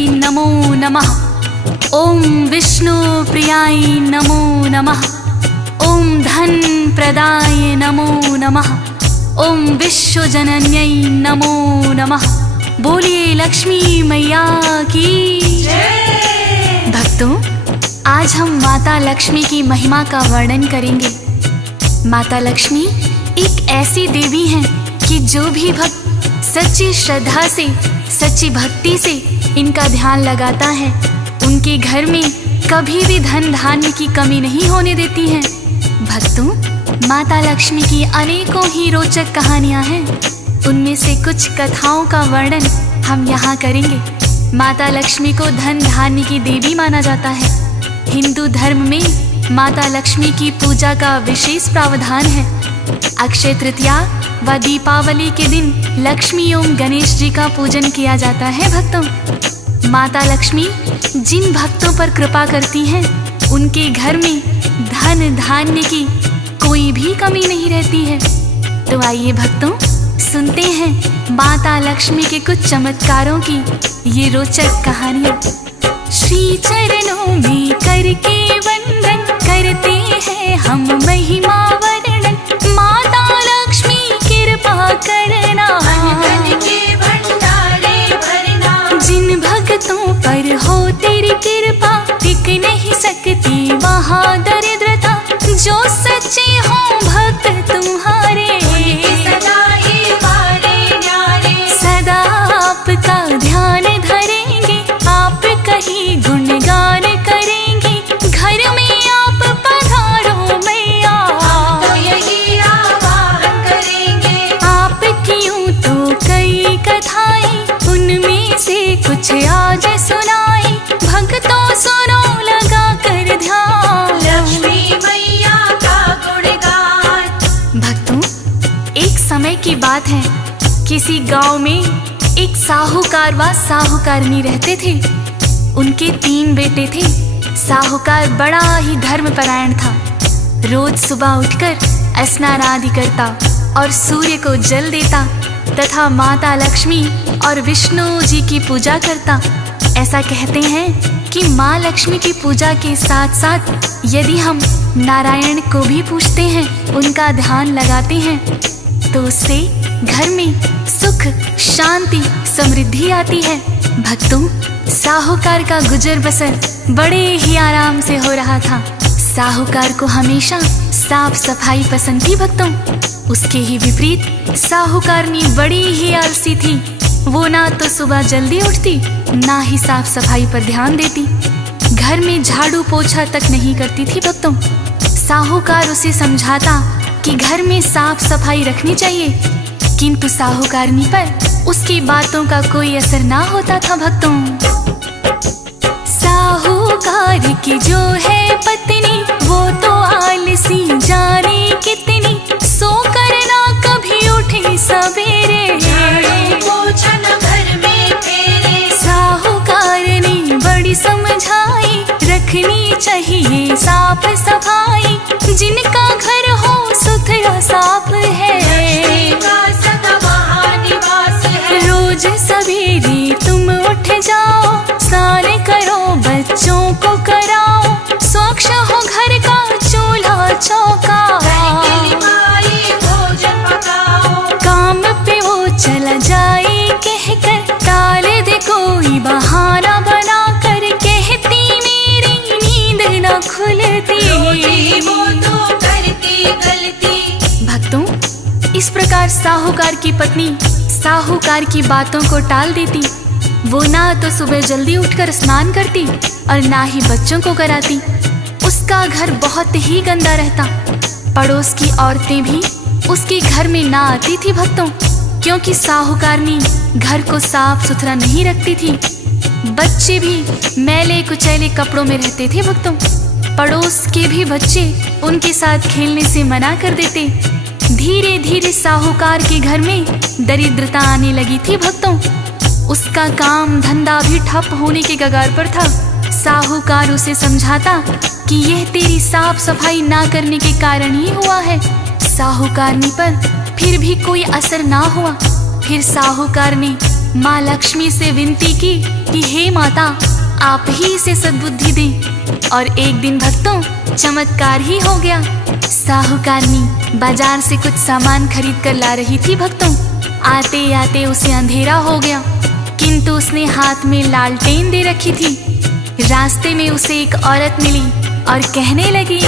नमो नमः। ओम विष्णु प्रियाय नमो नमः। ओम धन प्रदाय नमो नमः। ओम विश्व जनन्यै नमो नमः। बोलिए लक्ष्मी मैया की जय। भक्तों, आज हम माता लक्ष्मी की महिमा का वर्णन करेंगे। माता लक्ष्मी एक ऐसी देवी हैं कि जो भी भक्त सच्ची श्रद्धा से, सच्ची भक्ति से इनका ध्यान लगाता है, उनके घर में कभी भी धन धान्य की कमी नहीं होने देती हैं। भक्तों, माता लक्ष्मी की अनेकों ही रोचक कहानियां हैं। उनमें से कुछ कथाओं का वर्णन हम यहाँ करेंगे। माता लक्ष्मी को धन धान्य की देवी माना जाता है। हिंदू धर्म में माता लक्ष्मी की पूजा का विशेष प्रावधान है। अक्षय तृतीया व दीपावली के दिन लक्ष्मी एवं गणेश जी का पूजन किया जाता है। भक्तों, माता लक्ष्मी जिन भक्तों पर कृपा करती हैं, उनके घर में धन धान्य की कोई भी कमी नहीं रहती है। तो आइए भक्तों, सुनते हैं माता लक्ष्मी के कुछ चमत्कारों की ये रोचक कहानियाँ। श्री चरणों में करके वंदन करते हैं हम महिमा वर्णन। माता लक्ष्मी कृपा करना, धन के भंडारे भरना। जिन भक्तों पर हो तेरी कृपा, टिक नहीं सकती वहाँ दरिद्रता। जो सच्चे हो भक्त तुम्हारे, सदा ही वारे न्यारे। सदा आपका ध्यान धरेंगे, आप कहीं गुणगान करेंगे। घर में आप पधारो मैया, तो यही आवाहन करेंगे। आप क्यों तो कई कथाएं, उनमें से कुछ आज सुनाई। भक्तों सुनो लगा कर ध्यान, लक्ष्मी मैया का गुणगान। भक्तों, एक समय की बात है, किसी गांव में एक साहूकार व साहूकारनी रहते थे। उनके 3 बेटे थे। साहूकार बड़ा ही धर्मपरायण था। रोज सुबह उठकर स्नान आदि करता और सूर्य को जल देता तथा माता लक्ष्मी और विष्णु जी की पूजा करता। ऐसा कहते हैं कि माँ लक्ष्मी की पूजा के साथ साथ यदि हम नारायण को भी पूजते हैं, उनका ध्यान लगाते हैं, तो उससे घर में सुख, शांति, समृद्धि आती है। भक्तों, साहूकार का गुजर बसर बड़े ही आराम से हो रहा था। साहूकार को हमेशा साफ सफाई पसंद थी। भक्तों, उसके ही विपरीत साहूकारनी बड़ी ही आलसी थी। वो ना तो सुबह जल्दी उठती, ना ही साफ सफाई पर ध्यान देती। घर में झाड़ू पोछा तक नहीं करती थी। भक्तों, साहूकार उसे समझाता कि घर में साफ सफाई रखनी चाहिए, किंतु साहूकारनी पर उसकी बातों का कोई असर ना होता था। भक्तों, साहूकार की जो है पत्नी, वो तो आलसी जाने कितनी। सो करना कभी उठे सवेरे, झाड़ू पोछा न घर में फेरे। साहूकार ने बड़ी समझाई, रखनी चाहिए साफ सफाई। जिनका घर हो सुथरा साफ है, लक्ष्मी का सदा वहाँ निवास है। रोज सवेरे तुम उठ जाओ, स्नान करो, बच्चों को कराओ। स्वच्छ हो घर का चूल्हा चौका, लिपाई भोजन पकाओ। काम पे वो चला जाए कहकर, टाल दे कोई बहाना बना कर। कहती मेरी नींद न खुलती, रोजी वो तो करती गलती। भक्तों, इस प्रकार साहूकार की पत्नी साहूकार की बातों को टाल देती। वो ना तो सुबह जल्दी उठकर स्नान करती और ना ही बच्चों को कराती। उसका घर बहुत ही गंदा रहता। पड़ोस की औरतें भी उसके घर में ना आती थी। भक्तों, क्योंकि साहूकारनी घर को साफ सुथरा नहीं रखती थी। बच्चे भी मैले कुचैले कपड़ों में रहते थे। भक्तों, पड़ोस के भी बच्चे उनके साथ खेलने से मना कर देते। धीरे धीरे साहूकार के घर में दरिद्रता आने लगी थी। भक्तों, उसका काम धंधा भी ठप होने के कगार पर था। साहूकार उसे समझाता कि यह तेरी साफ सफाई ना करने के कारण ही हुआ है। साहूकारनी पर फिर भी कोई असर ना हुआ। फिर साहूकार ने माँ लक्ष्मी से विनती की कि हे माता, आप ही इसे सद्बुद्धि दें। और एक दिन भक्तों, चमत्कार ही हो गया। साहूकारनी बाजार से कुछ सामान खरीद कर ला रही थी भक्तों। आते आते उसे अंधेरा हो गया, किंतु उसने हाथ में लालटेन दे रखी थी। रास्ते में उसे एक औरत मिली और कहने लगी,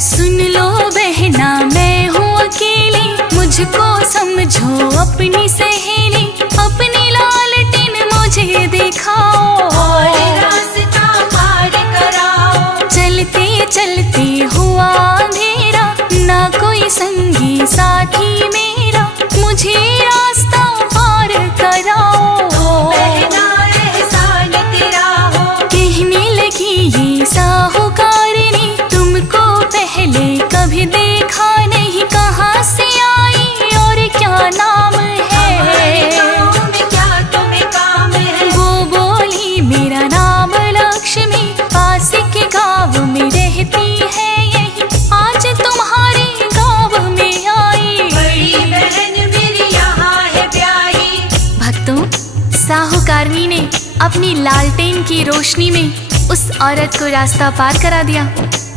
सुन लो बहना, मैं हूँ अकेली, मुझको समझो अपनी सहेली। अपनी लालटेन मुझे दिखाओ और रास्ता पार कराओ। चलते चलते हुआ अंधेरा, ना कोई संगी साथी मेरा, मुझे रास्ता पार कराओ। बहना एहसान तेरा हो। कहने लगी ये साहूकारनी, तुमको पहले कभी देखा नहीं, कहाँ से आई और क्या नाम है? गाँव में क्या तुम्हें काम है? वो बोली, मेरा नाम लक्ष्मी, पास के गाँव में रहती है यही, आज तुम्हारे गाँव में आई। बड़ी बहन मेरी यहाँ है ब्याही। भक्तों, साहूकारनी ने अपनी लालटेन की रोशनी में उस औरत को रास्ता पार करा दिया।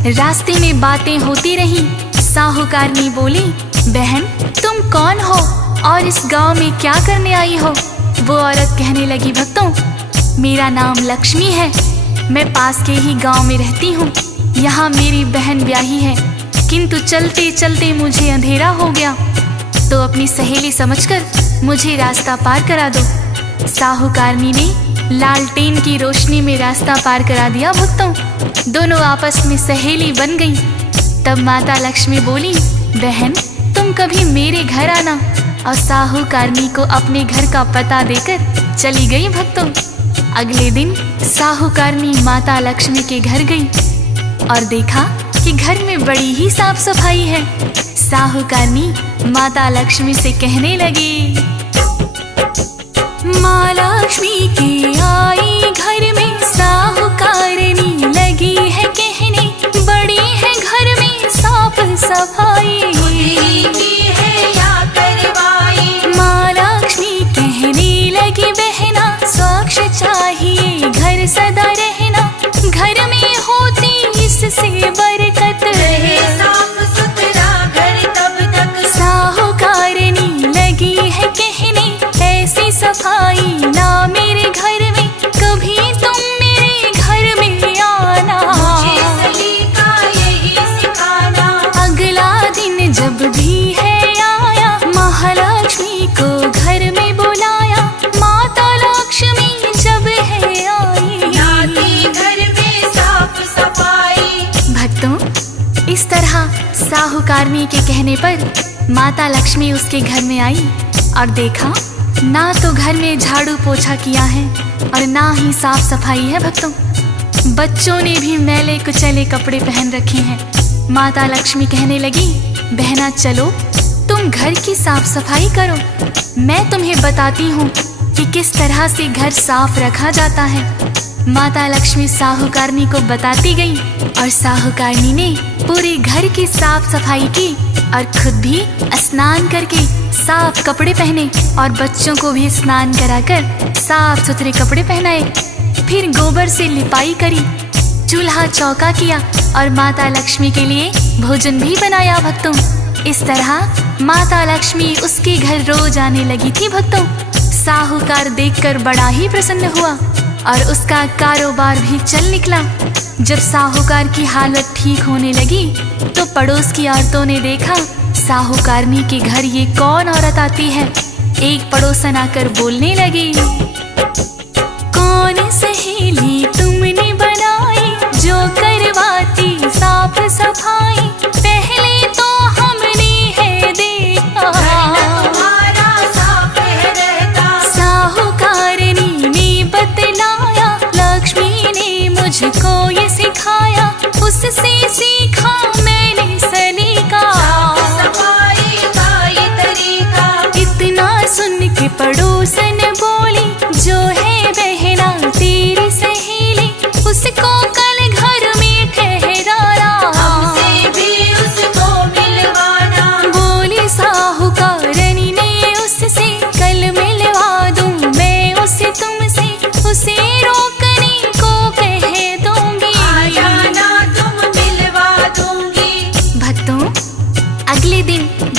रास्ते में बातें होती रहीं। साहूकारनी बोली, बहन तुम कौन हो और इस गांव में क्या करने आई हो? वो औरत कहने लगी, भक्तों मेरा नाम लक्ष्मी है, मैं पास के ही गांव में रहती हूँ। यहाँ मेरी बहन ब्याही है, किंतु चलते चलते मुझे अंधेरा हो गया, तो अपनी सहेली समझकर मुझे रास्ता पार करा दो। साहूकारनी ने लालटेन की रोशनी में रास्ता पार करा दिया भक्तों। दोनों आपस में सहेली बन गईं। तब माता लक्ष्मी बोली, बहन तुम कभी मेरे घर आना। और साहूकारनी को अपने घर का पता देकर चली गई भक्तों। अगले दिन साहूकारनी माता लक्ष्मी के घर गई और देखा कि घर में बड़ी ही साफ सफाई है। साहूकारनी माता लक्ष्मी से कहने लगी, माँ लक्ष्मी की आई घर में, साहूकारनी लगी है कहने, बड़ी है घर में साफ सफाई। की है या करवाई। माँ लक्ष्मी कहने लगी, बहना स्वच्छ चाहिए घर सदा रहना, घर में होती इससे बरकत। रहे साफ सुथरा घर तब तक। साहूकारनी लगी है कहने, ऐसी सफाई ना मेरे घर में, कभी तुम मेरे घर में आना। मुझे सलीका यही सिखाना। अगला दिन जब भी है आया, महालक्ष्मी को घर में बुलाया। माता लक्ष्मी जब है आई, लाती घर में साफ सफाई। भक्तों इस तरह साहूकारनी के कहने पर माता लक्ष्मी उसके घर में आई और देखा ना तो घर में झाड़ू पोछा किया है और ना ही साफ सफाई है भक्तों। बच्चों ने भी मैले कुचैले कपड़े पहन रखे हैं। माता लक्ष्मी कहने लगी, बहना चलो तुम घर की साफ सफाई करो, मैं तुम्हें बताती हूँ कि किस तरह से घर साफ रखा जाता है। माता लक्ष्मी साहूकारनी को बताती गई और साहूकारनी ने पूरे घर की साफ सफाई की और खुद भी स्नान करके साफ कपड़े पहने और बच्चों को भी स्नान कराकर साफ सुथरे कपड़े पहनाए। फिर गोबर से लिपाई करी, चूल्हा चौका किया और माता लक्ष्मी के लिए भोजन भी बनाया भक्तों। इस तरह माता लक्ष्मी उसके घर रोज आने लगी थी भक्तों। साहूकार देखकर बड़ा ही प्रसन्न हुआ और उसका कारोबार भी चल निकला। जब साहूकार की हालत ठीक होने लगी तो पड़ोस की औरतों ने देखा साहूकारनी के घर ये कौन औरत आती है। एक पड़ोसन आकर बोलने लगी, कौन सहेली तुमने बनाई जो करवाती साफ सफाई, पहले तो हमने है देखा तुम्हारा साफ है रहता। साहूकारनी ने बतलाया, लक्ष्मी ने मुझको ये सिखाया, उससे सीखा मैंने सलीका। सफाई का ये तरीका। इतना सुन के पड़ोसन बोली, जो है बहना तेरी सहेली, उसको कल घर में ठहराना, हमसे भी उसको मिलवाना। बोली साहूकारनी ने उससे कल मिलवा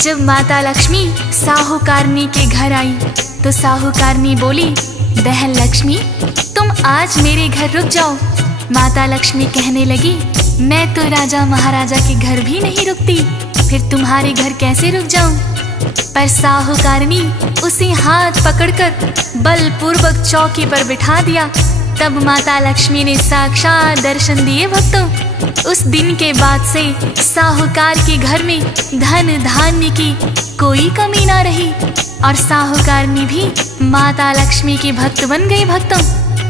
जब माता लक्ष्मी साहूकारनी के घर आई तो साहूकारनी बोली, बहन लक्ष्मी तुम आज मेरे घर रुक जाओ। माता लक्ष्मी कहने लगी, मैं तो राजा महाराजा के घर भी नहीं रुकती, फिर तुम्हारे घर कैसे रुक जाऊं? पर साहूकारनी उसे हाथ पकड़कर बलपूर्वक चौकी पर बिठा दिया। तब माता लक्ष्मी ने साक्षात दर्शन दिए भक्तों। उस दिन के बाद से साहूकार के घर में धन धान्य की कोई कमी ना रही और साहूकारनी भी माता लक्ष्मी की भक्त बन गई भक्तों।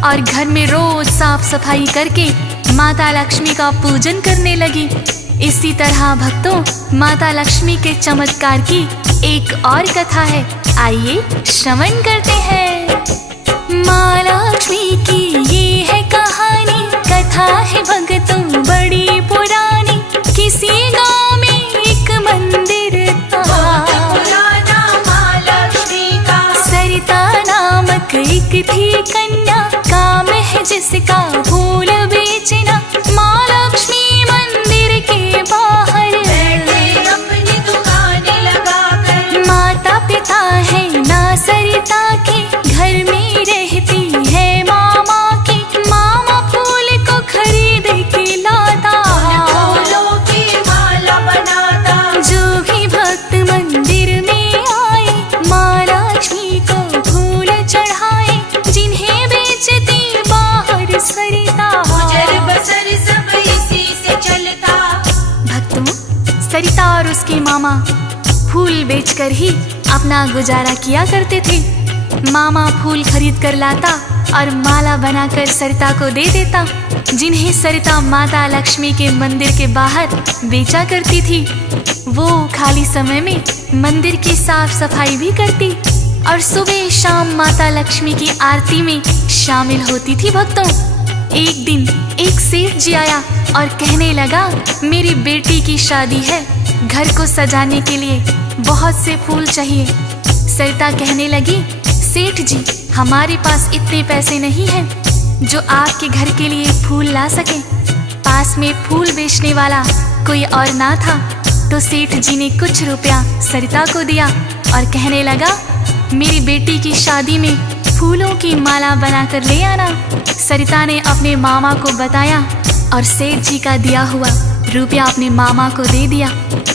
और घर में रोज साफ सफाई करके माता लक्ष्मी का पूजन करने लगी। इसी तरह भक्तों माता लक्ष्मी के चमत्कार की एक और कथा है, आइए श्रवण करते हैं। माँ लक्ष्मी की ये है कहानी, कथा है भक्तों बड़ी पुरानी। किसी गांव में एक मंदिर था, पुराना माँ लक्ष्मी का। सरिता नामक एक थी कन्या, काम है जिसका फूल बेचना। माँ लक्ष्मी मंदिर के बाहर बैठे अपनी दुकान लगाकर। माता पिता है ना सरिता के, घर में रहती है मामा की। मामा फूल को खरीद के लाता, फूलों की माला बनाता। जो भी भक्त मंदिर में आए माँ लक्ष्मी को फूल चढ़ाए। जिन्हें बेचती बाहर सरिता, गुजर बसर सब इसी से चलता। भक्तों सरिता और उसके मामा फूल बेचकर ही अपना गुजारा किया करते थे। मामा फूल खरीद कर लाता और माला बनाकर सरिता को दे देता, जिन्हें सरिता माता लक्ष्मी के मंदिर के बाहर बेचा करती थी। वो खाली समय में मंदिर की साफ सफाई भी करती और सुबह शाम माता लक्ष्मी की आरती में शामिल होती थी भक्तों। एक दिन एक सेठ जी आया और कहने लगा, मेरी बेटी की शादी है, घर को सजाने के लिए बहुत से फूल चाहिए। सरिता कहने लगी, सेठ जी हमारे पास इतने पैसे नहीं हैं जो आपके घर के लिए फूल ला सके। पास में फूल बेचने वाला कोई और ना था तो सेठ जी ने कुछ रुपया सरिता को दिया और कहने लगा, मेरी बेटी की शादी में फूलों की माला बनाकर ले आना। सरिता ने अपने मामा को बताया और सेठ जी का दिया हुआ रुपया अपने मामा को दे दिया।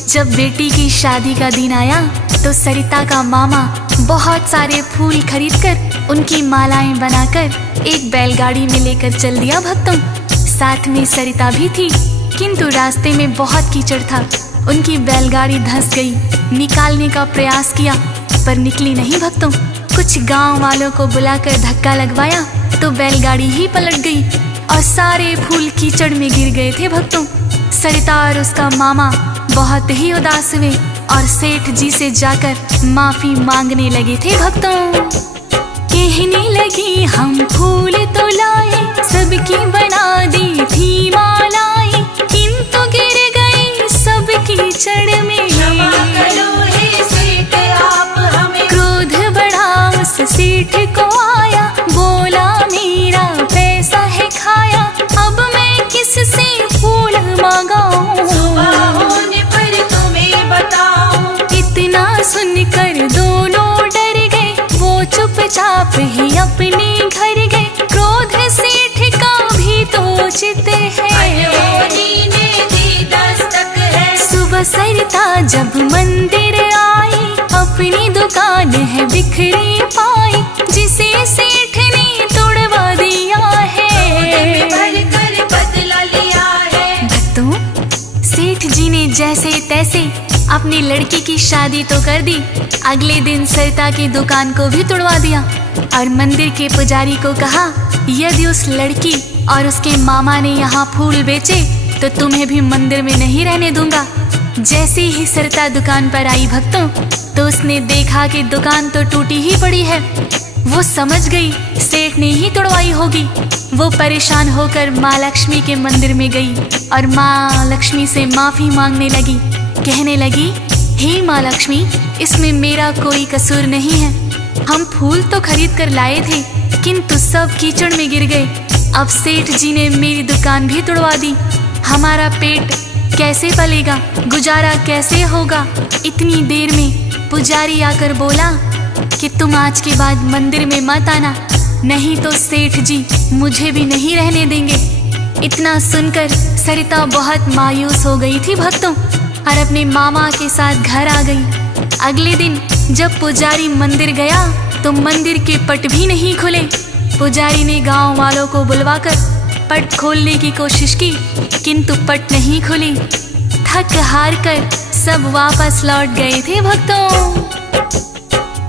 जब बेटी की शादी का दिन आया तो सरिता का मामा बहुत सारे फूल खरीदकर उनकी मालाएं बनाकर एक बैलगाड़ी में लेकर चल दिया भक्तों। साथ में सरिता भी थी, किंतु रास्ते में बहुत कीचड़ था। उनकी बैलगाड़ी धंस गई। निकालने का प्रयास किया पर निकली नहीं भक्तों। कुछ गांव वालों को बुलाकर धक्का लगवाया तो बैलगाड़ी ही पलट गई और सारे फूल कीचड़ में गिर गए थे भक्तों। सरिता और उसका मामा बहुत ही उदास हुए और सेठ जी से जाकर माफी मांगने लगे थे भक्तों। कहने लगी, हम फूल तो लाए, सबकी बना दी थी मालाएं, किंतु गिर गई सब कीचड़ में। क्षमा करो हे सेठ आप हमें। क्रोध बढ़ा उस सेठ को आया, बोला मेरा पैसा है खाया, अब मैं किससे फूल मांगाऊं? सुबह होने पर तुम्हें बताऊं। इतना सुनकर दोनों डर गए, वो चुपचाप ही अपने घर गए। क्रोध सेठ का भी तो चित है, अनहोनी ने दी दस्तक है। सुबह सरिता जब मंदिर आई, अपनी दुकान है बिखरी पाई, जिसे सेठ ने तोड़वा दिया है। भर कर बदला लिया है। भक्तों सेठ जी ने जैसे तैसे अपनी लड़की की शादी तो कर दी, अगले दिन सरिता की दुकान को भी तोड़वा दिया और मंदिर के पुजारी को कहा, यदि उस लड़की और उसके मामा ने यहाँ फूल बेचे तो तुम्हें भी मंदिर में नहीं रहने दूंगा। जैसे ही सरिता दुकान पर आई भक्तों तो उसने देखा कि दुकान तो टूटी ही पड़ी है। वो समझ गई सेठ ने ही तोड़वाई होगी। वो परेशान होकर माँ लक्ष्मी के मंदिर में गई और माँ लक्ष्मी से माफी मांगने लगी। कहने लगी, हे माँ लक्ष्मी, इसमें मेरा कोई कसूर नहीं है। हम फूल तो खरीद कर लाए थे किंतु सब कीचड़ में गिर गए। अब सेठ जी ने मेरी दुकान भी तोड़वा दी। हमारा पेट कैसे पलेगा, गुजारा कैसे होगा। इतनी देर में पुजारी आकर बोला कि तुम आज के बाद मंदिर में मत आना, नहीं तो सेठ जी मुझे भी नहीं रहने देंगे। इतना सुनकर सरिता बहुत मायूस हो गई थी भक्तों, और अपने मामा के साथ घर आ गई। अगले दिन जब पुजारी मंदिर गया तो मंदिर के पट भी नहीं खुले। पुजारी ने गांव वालों को बुलवाकर पट खोलने की कोशिश की, किंतु पट नहीं खुली। थक हार कर सब वापस लौट गए थे भक्तों।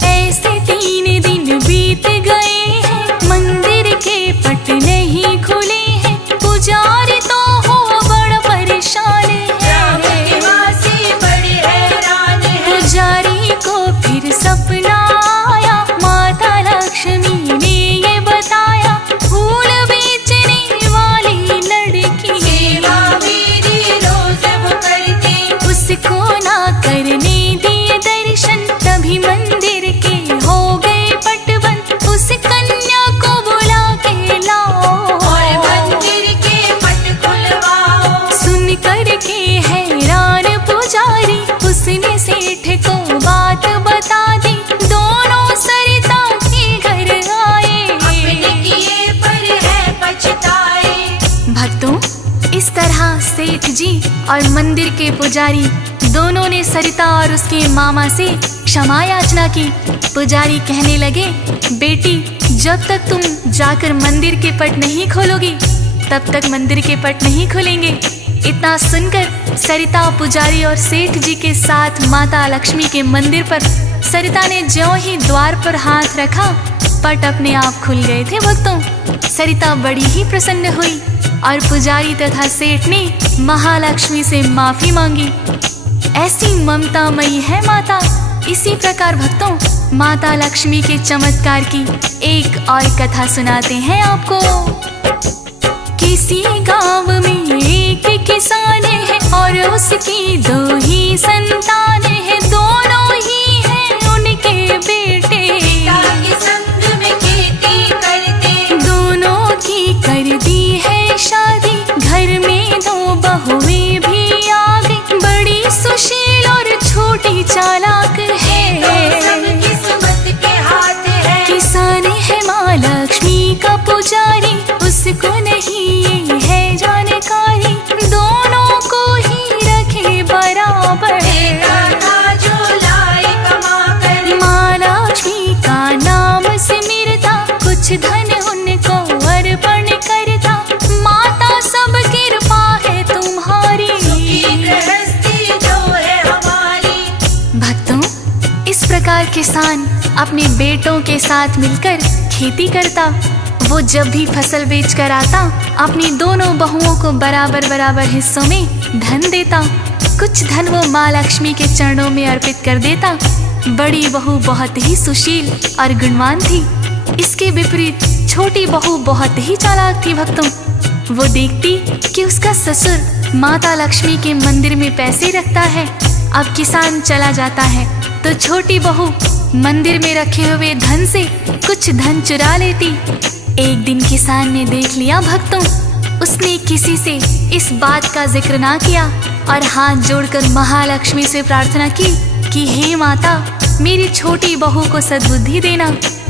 ऐसे 3 दिन बीत गए हैं, मंदिर के पट नहीं खुले हैं। पुजारी तो हो बड़ा परेशान है, निवासी बड़े हैरान है। पुजारी को फिर सपना आया, माता लक्ष्मी ने ये बताया, फूल बेचने वाली लड़की सेवा मेरी रोज वो करती, उसको ना करने दिए दर्शन। तभी मंदिर के हो गए पट बंद, उस कन्या को बुला के लाओ और मंदिर के पट खुलवाओ। सुन कर के हैरान पुजारी, उसने सेठ को बात बता दी। दोनों सरिता के घर आए, अपने किए पर है पछताए। भक्तों, इस तरह सेठ जी और मंदिर के पुजारी दोनों ने सरिता और उसके मामा से क्षमा याचना की। पुजारी कहने लगे, बेटी जब तक तुम जाकर मंदिर के पट नहीं खोलोगी तब तक मंदिर के पट नहीं खुलेंगे। इतना सुनकर सरिता पुजारी और सेठ जी के साथ माता लक्ष्मी के मंदिर पर, सरिता ने ज्यों ही द्वार पर हाथ रखा, पट अपने आप खुल गए थे भक्तों। सरिता बड़ी ही प्रसन्न हुई और पुजारी तथा सेठ ने महालक्ष्मी से माफी मांगी। ऐसी ममतामयी है माता। इसी प्रकार भक्तों, माता लक्ष्मी के चमत्कार की एक और कथा सुनाते हैं आपको। किसी गांव में एक किसान है और उसकी 2 ही संतान है। दोनों ही हैं उनके बेटे, पिता के संग में खेती करते, दोनों की कर दी है शादी। घर में 2 बहुएं भी आ गई, बड़ी सुशील और छोटी चालाक है। तो सब किस्मत के हाथ है। किसान है माँ लक्ष्मी का पुजारी, उसको नहीं है जानकारी, दोनों को ही रखे बराबर। बेटा था जो लाए कमा कर, माँ लक्ष्मी का नाम सिमरता, कुछ धन उनको अर्पण करता। माता सब कृपा है तुम्हारी, सुखी गृहस्थी जो है हमारी। भक्तों, इस प्रकार किसान अपने बेटों के साथ मिलकर खेती करता। वो जब भी फसल बेच कर आता, अपनी दोनों बहुओं को बराबर बराबर हिस्सों में धन देता। कुछ धन वो माँ लक्ष्मी के चरणों में अर्पित कर देता। बड़ी बहू बहुत ही सुशील और गुणवान थी। इसके विपरीत छोटी बहू बहुत ही चालाक थी भक्तों। वो देखती कि उसका ससुर माता लक्ष्मी के मंदिर में पैसे रखता है, अब किसान चला जाता है तो छोटी बहू मंदिर में रखे हुए धन से कुछ धन चुरा लेती। एक दिन किसान ने देख लिया भक्तों, उसने किसी से इस बात का जिक्र ना किया और हाथ जोड़कर महालक्ष्मी से प्रार्थना की कि हे माता, मेरी छोटी बहू को सद्बुद्धि देना।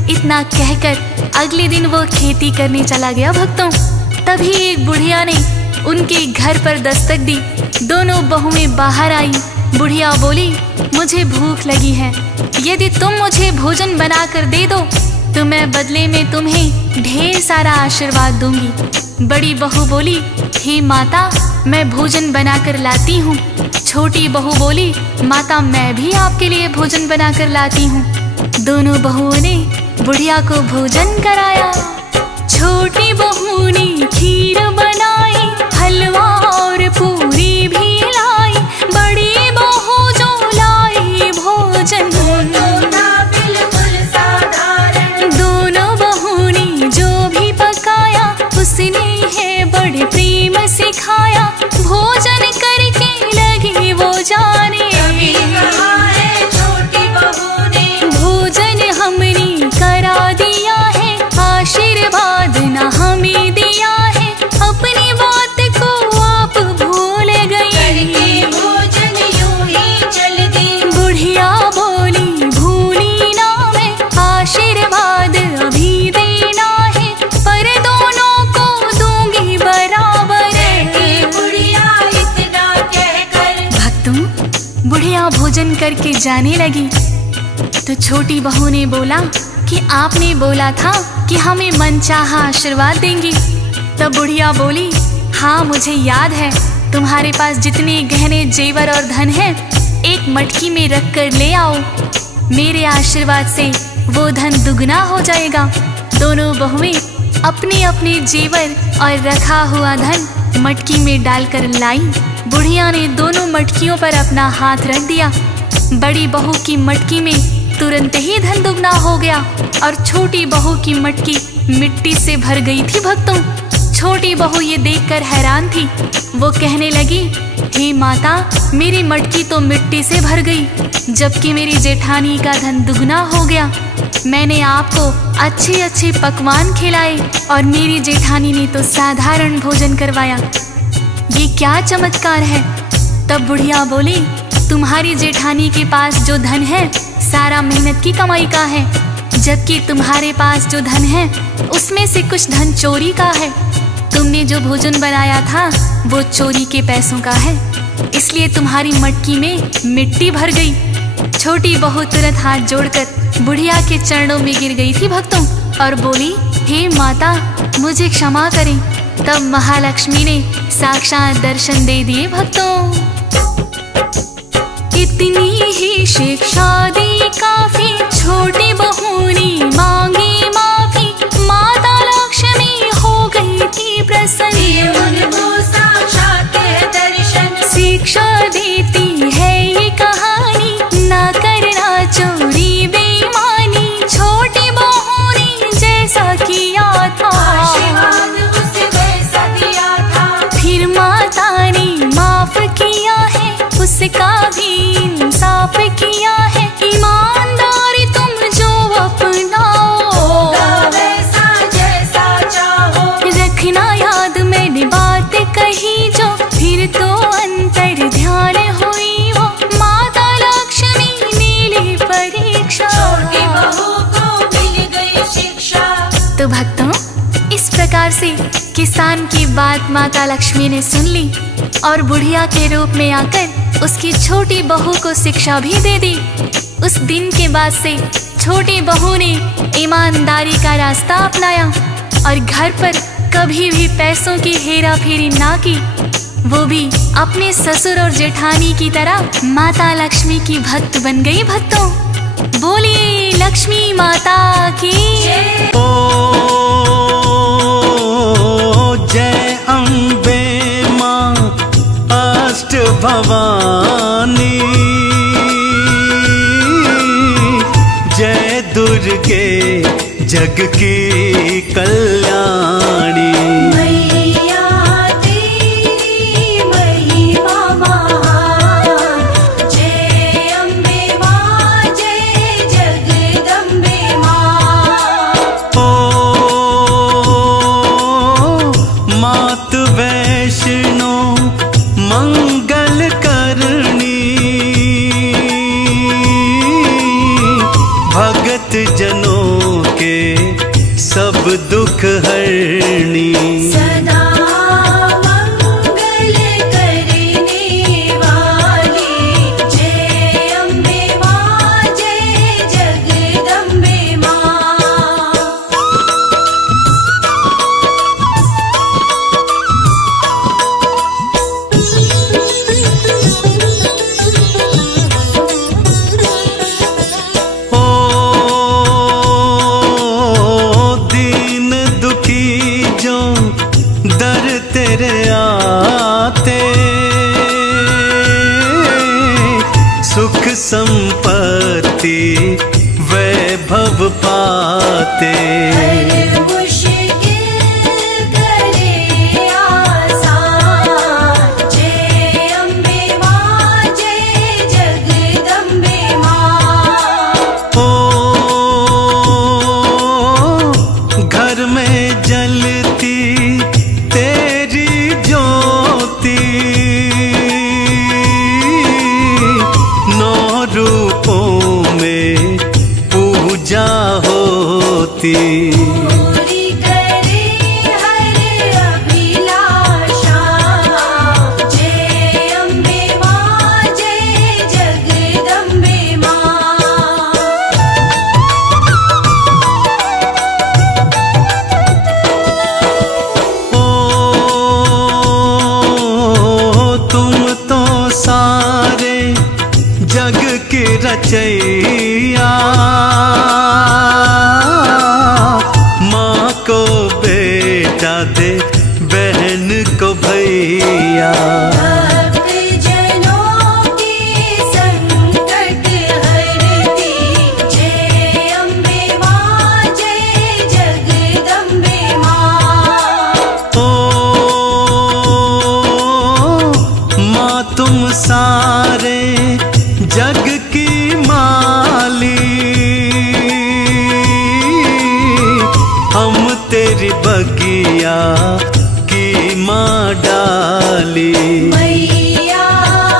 इतना कहकर अगले दिन वो खेती करने चला गया भक्तों। तभी एक बुढ़िया ने उनके घर पर दस्तक दी। दोनों बहुएं बाहर आई। बुढ़िया बोली, मुझे भूख लगी है, यदि तुम मुझे भोजन बना कर दे दो तो मैं बदले में तुम्हें ढेर सारा आशीर्वाद दूंगी। बड़ी बहू बोली, हे माता, मैं भोजन बनाकर लाती हूँ। छोटी बहू बोली, माता मैं भी आपके लिए भोजन बनाकर लाती हूँ। दोनों बहुओं ने बुढ़िया को भोजन कराया। छोटी बहू ने खीर बनाई, हलवा और पूरी भी लाई। बड़ी बहू जो लाई भोजन, बिल्कुल साधारण, दोनों बहू ने जो भी पकाया उसने है बड़े प्रेम से खाया। भोजन करके लगी वो जाने, कभी कहा है छोटी बहू ने, भोजन हमने करा दिया है, आशीर्वाद न हमें भोजन करके जाने लगी। तो छोटी बहू ने बोला कि आपने बोला था कि हमें मनचाहा आशीर्वाद देंगी। तब बुढ़िया बोली, हाँ मुझे याद है, तुम्हारे पास जितने गहने जेवर और धन है एक मटकी में रख कर ले आओ, मेरे आशीर्वाद से वो धन दुगना हो जाएगा। दोनों बहुएं अपने अपने जेवर और रखा हुआ धन मटकी में डालकर लाई। बुढ़िया ने दोनों मटकियों पर अपना हाथ रख दिया। बड़ी बहू की मटकी में तुरंत ही धन दुगना हो गया और छोटी बहू की मटकी मिट्टी से भर गई थी। भक्तों, छोटी बहू ये देखकर हैरान थी। वो कहने लगी, हे माता, मेरी मटकी तो मिट्टी से भर गई, जबकि मेरी जेठानी का धन दुगना हो गया। मैंने आपको अच्छे अच्छे पकवान खिलाए और मेरी जेठानी ने तो साधारण भोजन करवाया। ये क्या चमत्कार है? तब बुढ़िया बोली, तुम्हारी जेठानी के पास जो धन है सारा मेहनत की कमाई का है, जबकि तुम्हारे पास जो धन है उसमें से कुछ धन चोरी का है। तुमने जो भोजन बनाया था वो चोरी के पैसों का है, इसलिए तुम्हारी मटकी में मिट्टी भर गई। छोटी बहू तुरंत हाथ जोड़कर बुढ़िया के चरणों में गिर गई थी भक्तों और बोली, हे माता, मुझे क्षमा करें। तब महालक्ष्मी ने साक्षात दर्शन दे दिए। भक्तों, इतनी ही शिक्षा दी काफी, छोटी बहू ने मांगी माफी, माता लक्ष्मी हो गई थी प्रसन्न, उनको साक्षात दर्शन। शिक्षा देती है ये कहानी, ना करना चोरी बेईमानी, छोटी बहू ने जैसा किया था आशीर्वाद उसे वैसा दिया था, फिर माता ने माफ किया है, उसका भी इंसाफ किया है। ईमानदारी तुम जो अपनाओ, होगा वैसा जैसा चाहो। रखना याद मैंने बात कही जो, फिर तो अंतर ध्यान हुई वो, माता लक्ष्मी ने ली परीक्षा, छोटी बहू को मिल गई शिक्षा। तो भक्तों, इस प्रकार से किसान की बात माता लक्ष्मी ने सुन ली और बुढ़िया के रूप में आकर उसकी छोटी बहू को शिक्षा भी दे दी। उस दिन के बाद से छोटी बहू ने ईमानदारी का रास्ता अपनाया और घर पर कभी भी पैसों की हेरा फेरी ना की। वो भी अपने ससुर और जेठानी की तरह माता लक्ष्मी की भक्त बन गई। भक्तों, बोलिए लक्ष्मी माता की जय। जय अम्बे माँ अष्ट भवानी, जय दुर्गे जग की कल्याणी। मैया तेरी महिमा महान, जय अम्बे माँ, जय जगदम्बे माँ। मात वैष्णो मंगल करनी, भगत जनों के सब दुख हरनी। सदा मंगल करने वाली, जय अम्बे माँ, जय जगदम्बे माँ। दीन दुखी जो दर तेरे आते, सुख संपत्ति वैभव पाते। हर मुश्किल करे आसान, जय अम्बे माँ, जय जगदम्बे माँ। घर में जलती तेरी ज्योति, नौ रूपों में पूजा होती। बहन को भैया। भक्तजनों के संकट हरती, जय अम्बे माँ, जय जगदम्बे माँ। ओ माँ तुम सारे जग की माली, हम तेरी बगिया की माँ डाली। मैया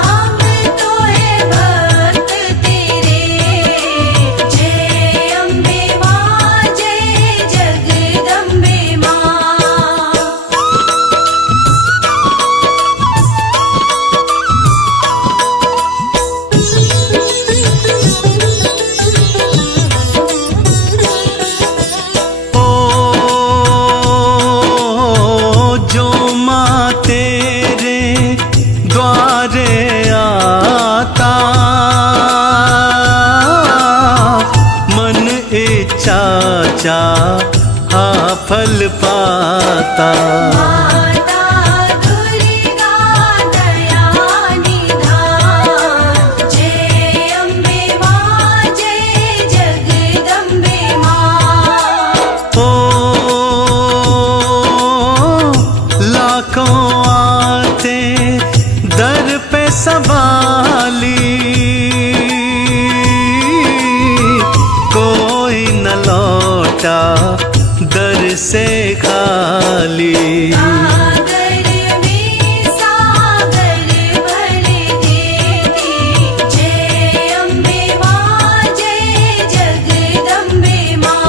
हम तो है भक्त तेरे, जय अम्बे माँ, जय जगदम्बे माँ। ओ जो माँ तेरे द्वारे आता, मन इच्छा चाहा फल पाता। माता दुर्गा दया निधान, जय अम्बे माँ, जय जगदम्बे माँ। ओ लाखों आते दर पे सवाली, कोई न लौटा दर से खाली। सागर में सागर भर देती, जय अम्बे माँ, जय जगदम्बे माँ।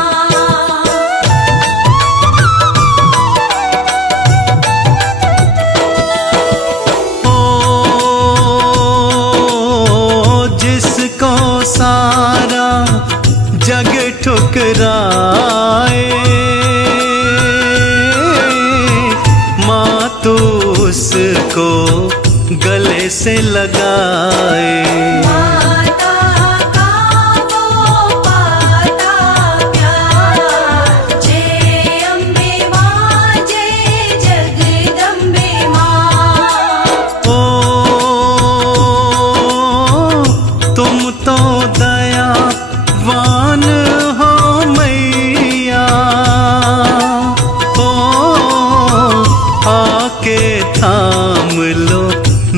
ओ जिसको सारा जग ठुकराए, माँ तू उसको गले से लगाए। माता का वो पाता प्यार, जय अम्बे माँ, जय जगदम्बे माँ। ओ तुम तो दयावान हो मैया, ओ आके थाम लो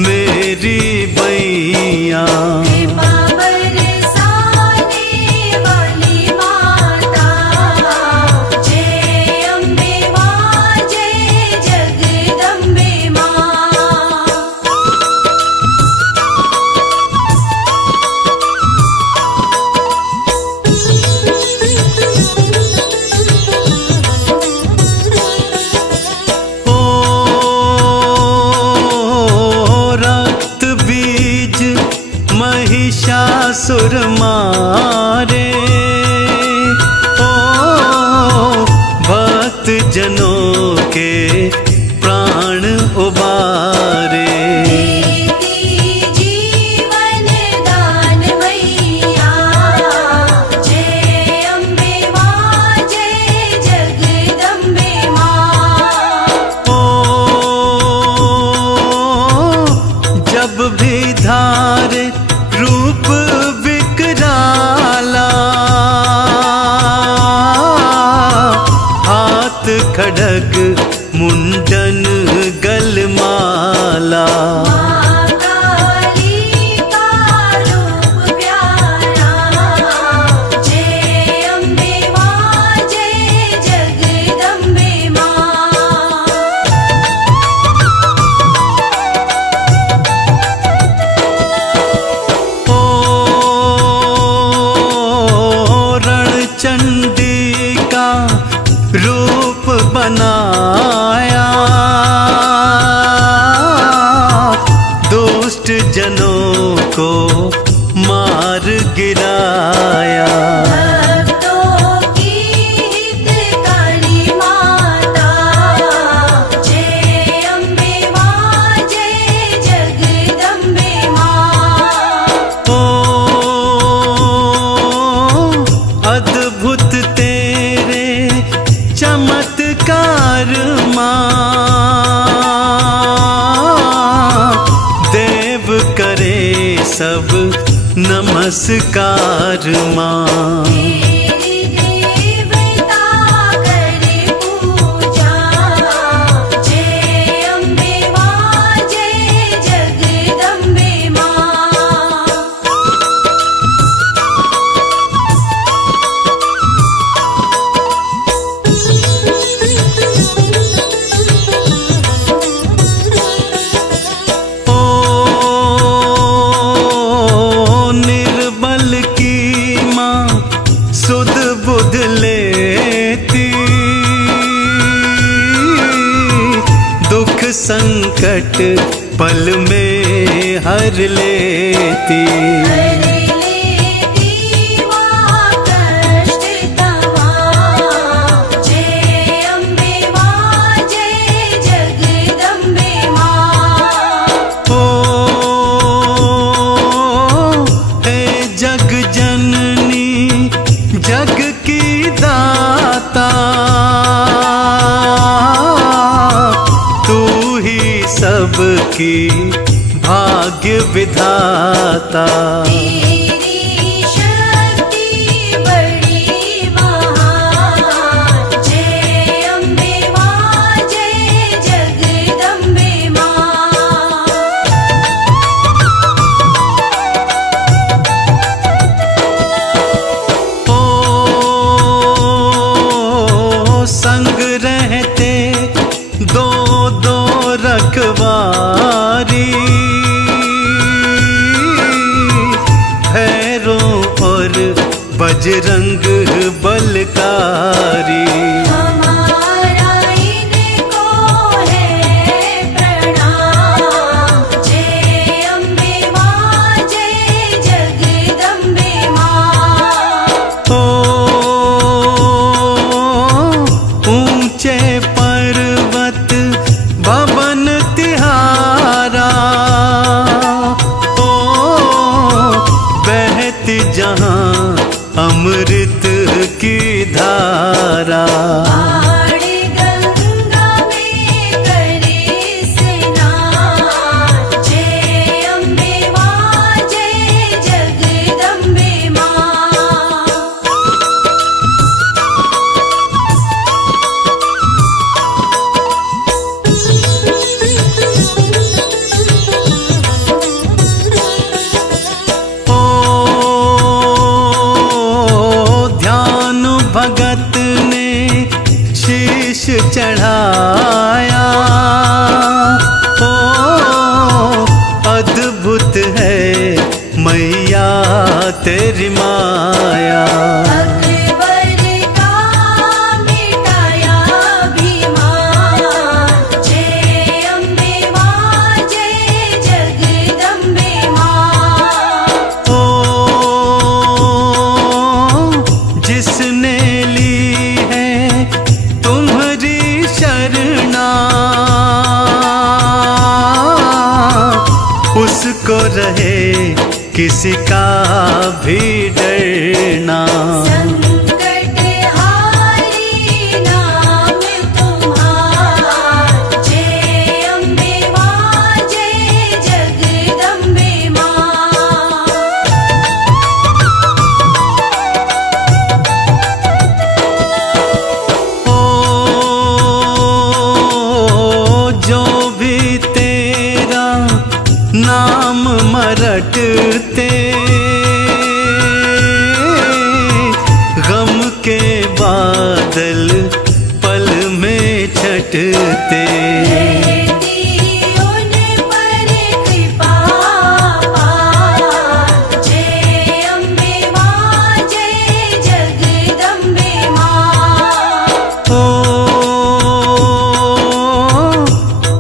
मेरी बैया। कृपा बरसाने वाली माता, जय अम्बे माँ, जय जगदम्बे माँ। ओ रक्त बीज महिषासुर मारे, ओ भक्त जनों के प्राण उबारे। देती जीवन दान मैया, जय अम्बे माँ, जय जगदम्बे माँ। ओ जब भी धारे रूप विकराला, हाथ खड़ग मुंडन गलमाला। माँ काली का रूप प्यारा, जय अम्बे माँ, जय जगदम्बे माँ। ओ रणचंडी का रूप बनाया, नमस्कार माँ। संकट पल में हर लेती, कष्ट तवा। जय अम्बे माँ, जय जगदम्बे माँ। हे जग जननी जग की दाता, सबकी भाग्य विधाता। तेरी शक्ति बड़ी महान। जय अम्बे माँ, जय जगदम्बे माँ। ओ संग रहते दो दो रखवारी, भैरों और बजरंग बलकारी। हमारा इनको है प्रणाम। जय अम्बे माँ, जय जगदम्बे माँ। ऊंचे पर्वत भवन तिहारा, बहती जहाँ अमृत की धारा। बाण गंगा में करे स्नान। जय अम्बे माँ, जय जगदम्बे माँ। भगत ने शीश चढ़ाया, ओ अद्भुत है मैया तेरी माया। अकबर का मिटाया अभिमान। जय अम्बे माँ, जय जगदम्बे माँ। जिसने ली है तुम्हारी शरणा, उसको रहे किसी का भी डरना। संकट हारी नाम तुम्हारा। जय अम्बे माँ, जय जगदम्बे माँ। जो भी तेरा नाम मरटते, गम के बादल पल में छटते। जय अम्बे माँ, जय जगदम्बे माँ।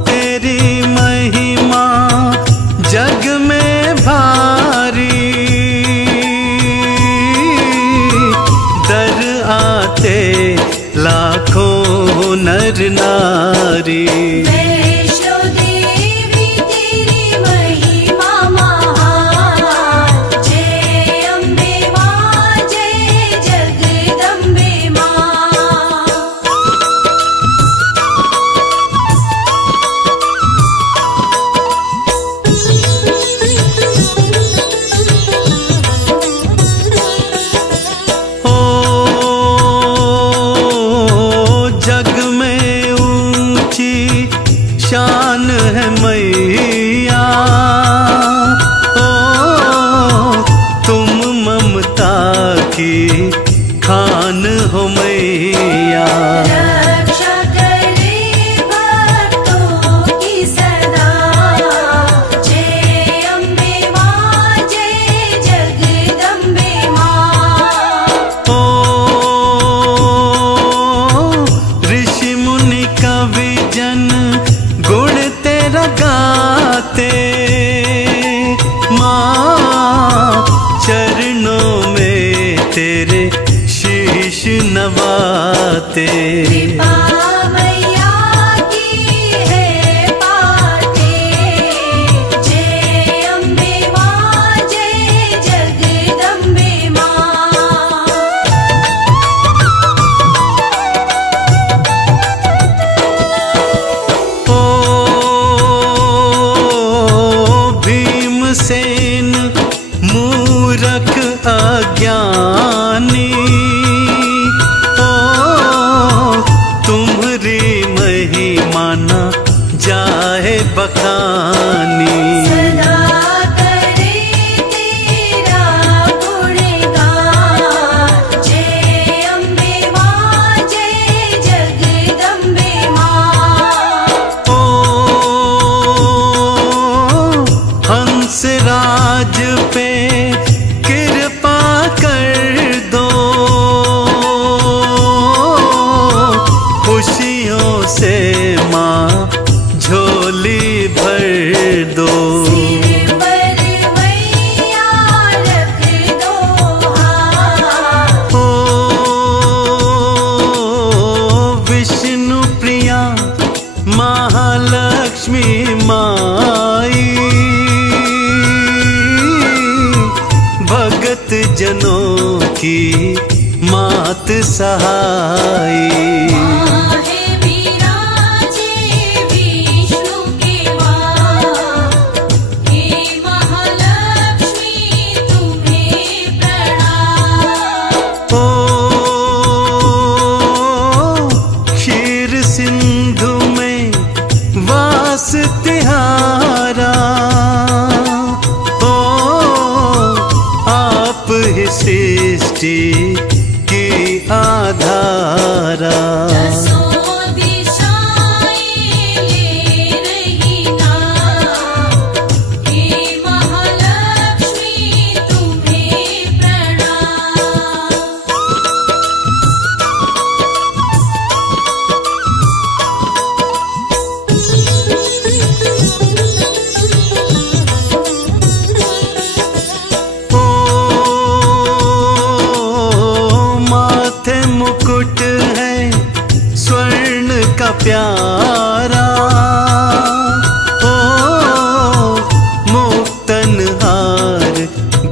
तेरी महिमा जग में भारी, दर आते लाखों नर नारी। वैष्णो देवी तेरी महिमा महान। जय अम्बे माँ, जय जगदम्बे माँ। है मैया, ओ तुम ममता की खान हो मैया। रक्षा करे भक्तों की सदा, जय अम्बे माँ जय जगदम्बे माँ। ओ ऋषि मुनि कवि जन गुण तेरा गाते, माँ चरणों में तेरे शीश नवाते। कृपा मैया की है पाते, जय अम्बे माँ जय जगदम्बे माँ। ओ भीमसेन मूरख अज्ञानी, ओ तुम्हारी महिमा न जाए बखानी। सदा करे तेरा गुणगान, जय अम्बे माँ जय जगदम्बे माँ। ओ हंसराज पे कृपा कर दो, खुशियों से माँ झोली भर दो। सिर पर मैया रख दो हाथ, ओ विष्णु प्रिया महालक्ष्मी माई, भगत जनों की मात सहाई। माँ है विराजे विष्णु के माँ, हे महालक्ष्मी तुम्हें प्रणाम। ओ क्षीर सिंधु में वास तिहारा, ओ आप ही सृष्टि की आधारा। दसों दिशाएं ले रही नाम, हे महालक्ष्मी तुम्हें प्रणाम। ओ माथे मुकुट है स्वर्ण का प्यारा, ओ मुक्तन हार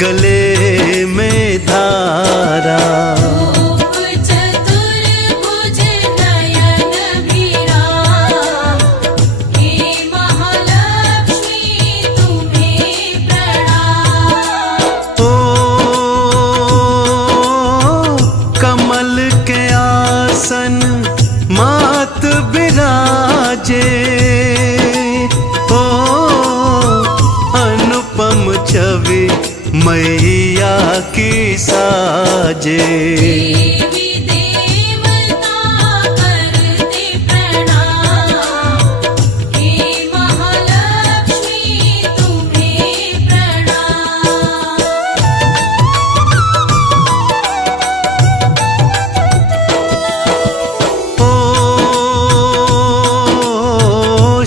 गले में धारा। रूप चतुर्भुज नयन विराम, हे महालक्ष्मी तुम्हें प्रणाम। ओ कमल के आसन मात बिराजे, ओ अनुपम छवि मैया की साजे। देवी देवता करते प्रणाम, हे महालक्ष्मी तुम्हें प्रणाम। ओ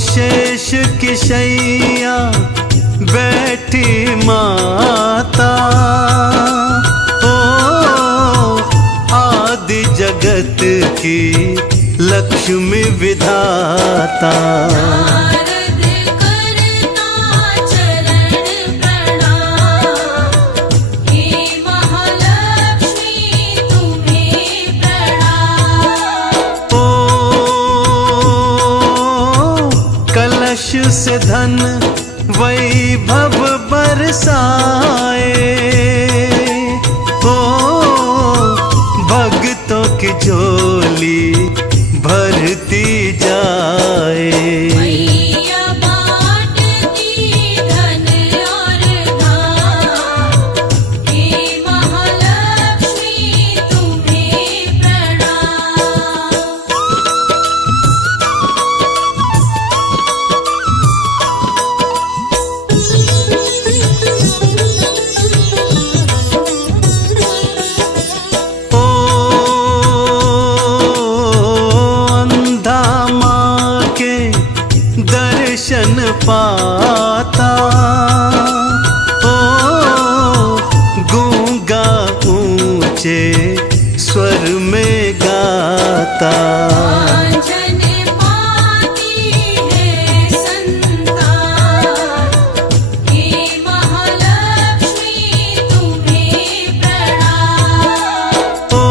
शेष की शैया बैठी माता, ओ आदि जगत की लक्ष्मी विधाता। नारद करता चरण प्रणाम, हे महालक्ष्मी तुम्हें प्रणाम। ओ कलश से धन वैभव बरसाए, ओ भक्तों की झोली भरती जाए। मैया माँ दर्शन पाता। ओ गूंगा ऊंचे स्वर में गाता। आंजन पाती है संतान, हे महालक्ष्मी तुम्हें प्रणाम। ओ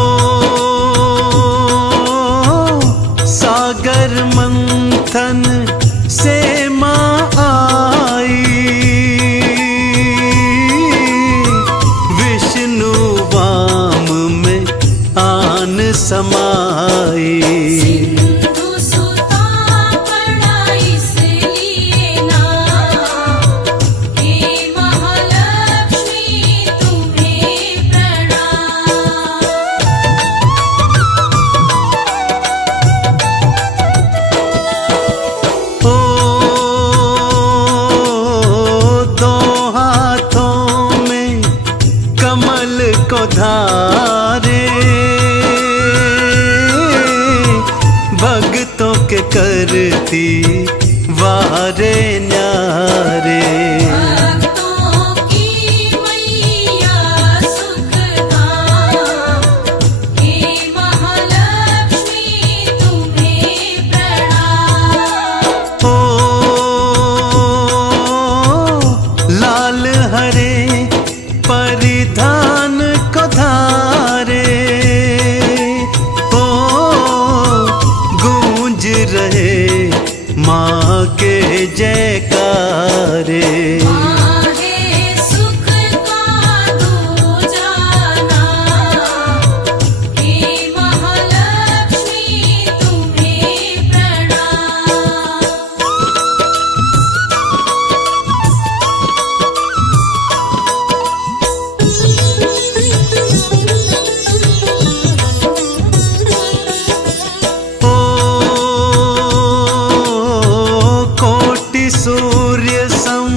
सागर मंथन से माँ आई, विष्णु वाम में आन समाई। सिंधु सुता पड़ा इसलिए ना, हे महालक्ष्मी तुम्हें प्रणाम। ओ दो हाथों में कमल को धारे, भक्तों के करती वारे न्यारे। भक्तों की मैया सुखदाम, हे महालक्ष्मी तुम्हें प्रणाम। ओ लाल हरे परिधान को धारे, ओ गूंज रहे माँ के जयकारे। माँ है सुख का दूजा नाम, हे महालक्ष्मी तुम्हें प्रणाम। ओ कोटि सूर्य सम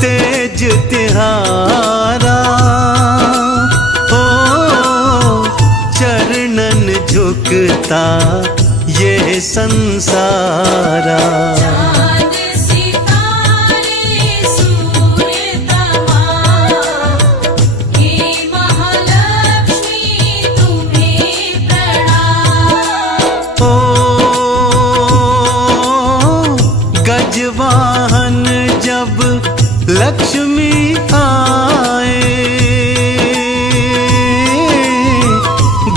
तेज तिहारा, ओ चरणन झुकता ये संसारा। चाँद सितारे सूर्य तमाम, हे महालक्ष्मी तुम्हें प्रणाम। ओ गजवाहन जब लक्ष्मी आए,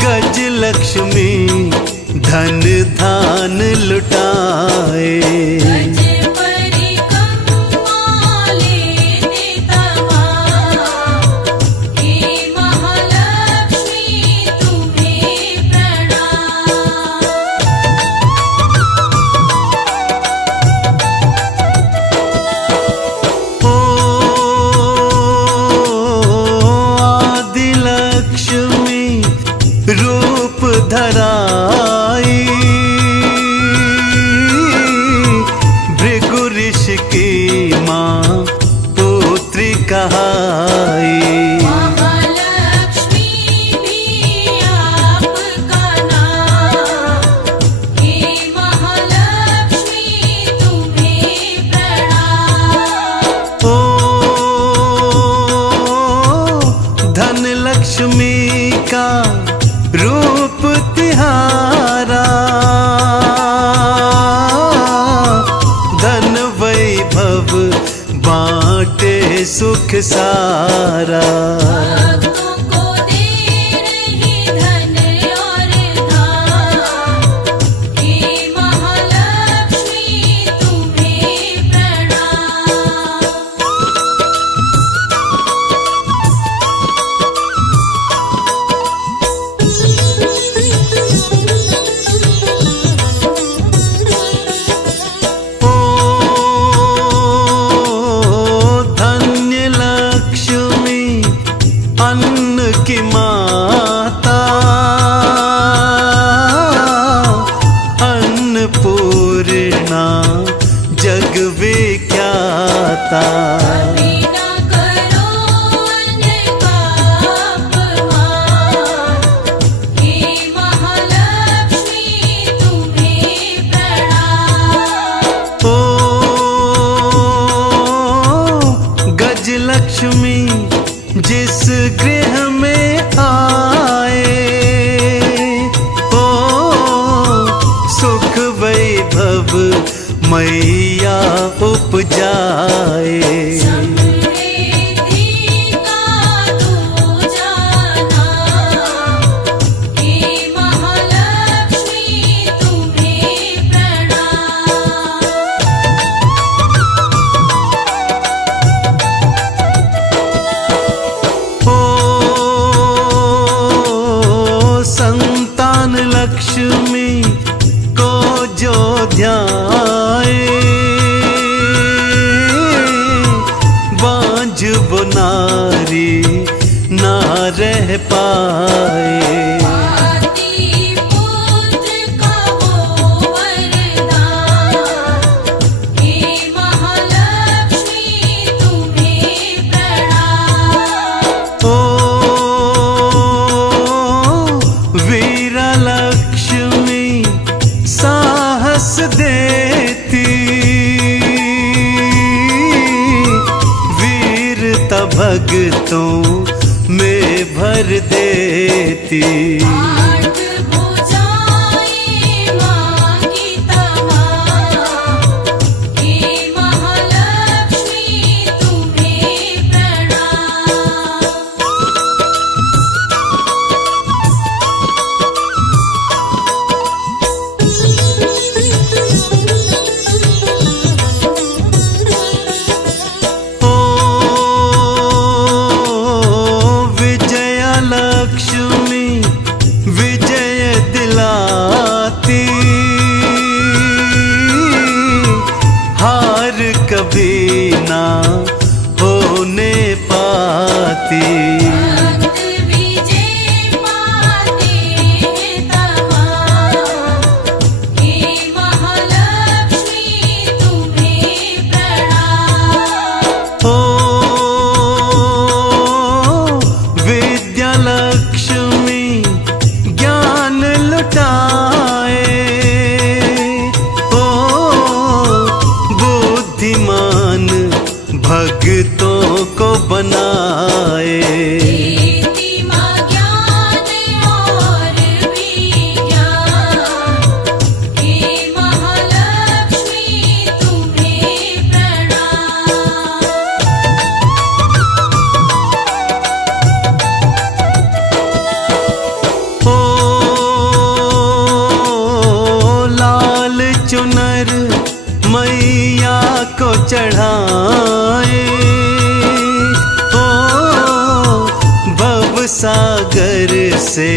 गज लक्ष्मी धन धान लुटाए। गज परिक्रमा लेते तमाम, हे महालक्ष्मी तुम्हें प्रणाम। ओ आदि लक्ष्मी रूप धराई, भृगु ऋषि की माँ पुत्री कहाई। महालक्ष्मी भी आपका नाम, हे महालक्ष्मी तुम्हें प्रणाम। ओ धन लक्ष्मी का रूप तिहारा, धन वैभव बांटे सुख सारा। भक्तों को दे रही धन और धाम, हे महालक्ष्मी तुम्हें प्रणाम। ओ धन्य लक्ष्मी अन्न की माता, अन्नपूर्णा जग विख्याता। बिना करो अन्न का अपमान, हे महालक्ष्मी तुम्हें प्रणाम। ओ लक्ष्मी जिस गृह में आए, ओ सुख वैभव मैया उपजाए। समृद्धि का तू जाना, हे महालक्ष्मी तुम्हें प्रणाम। ओ संतान लक्ष्मी को जो ध्याए, बांझ वो नारी ना रह पाए। आदि पुत्र का वो वरदान, हे महालक्ष्मी तुम्हें प्रणाम। ओ वीरा लक्ष्मी साहस देती, वीरता भक्तों में भर देती। आठ भुजाएं मां की तमाम, हे महालक्ष्मी तुम्हें प्रणाम। ओ विजया लक्ष्मी विजय दिलाती, हार कभी ना होने पाती। भक्त विजय पाते हैं तमाम, हे महालक्ष्मी तुम्हें प्रणाम। ओ विद्या लक्ष्मी ज्ञान लुटाए, ओ बुद्धिमान भक्तों को बनाए। देती मां ज्ञान और विज्ञान, हे महालक्ष्मी तुम्हें प्रणाम। ओ लाल चुनर मैया को चढ़ाए, ओ भव सागर से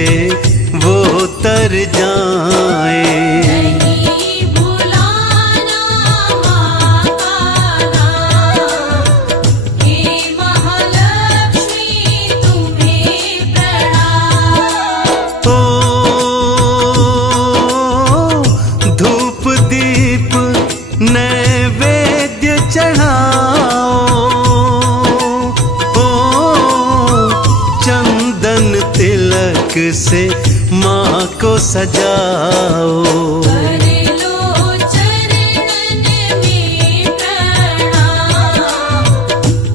वो तर जाए। नहीं भुलाना मां का नाम, हे महालक्ष्मी तुम्हें प्रणाम। ओ धूप दीप नैवेद्य चढ़ाओ, ओ चंदन तिलक से माँ को सजाओ। कर लो चरणन में प्रणाम,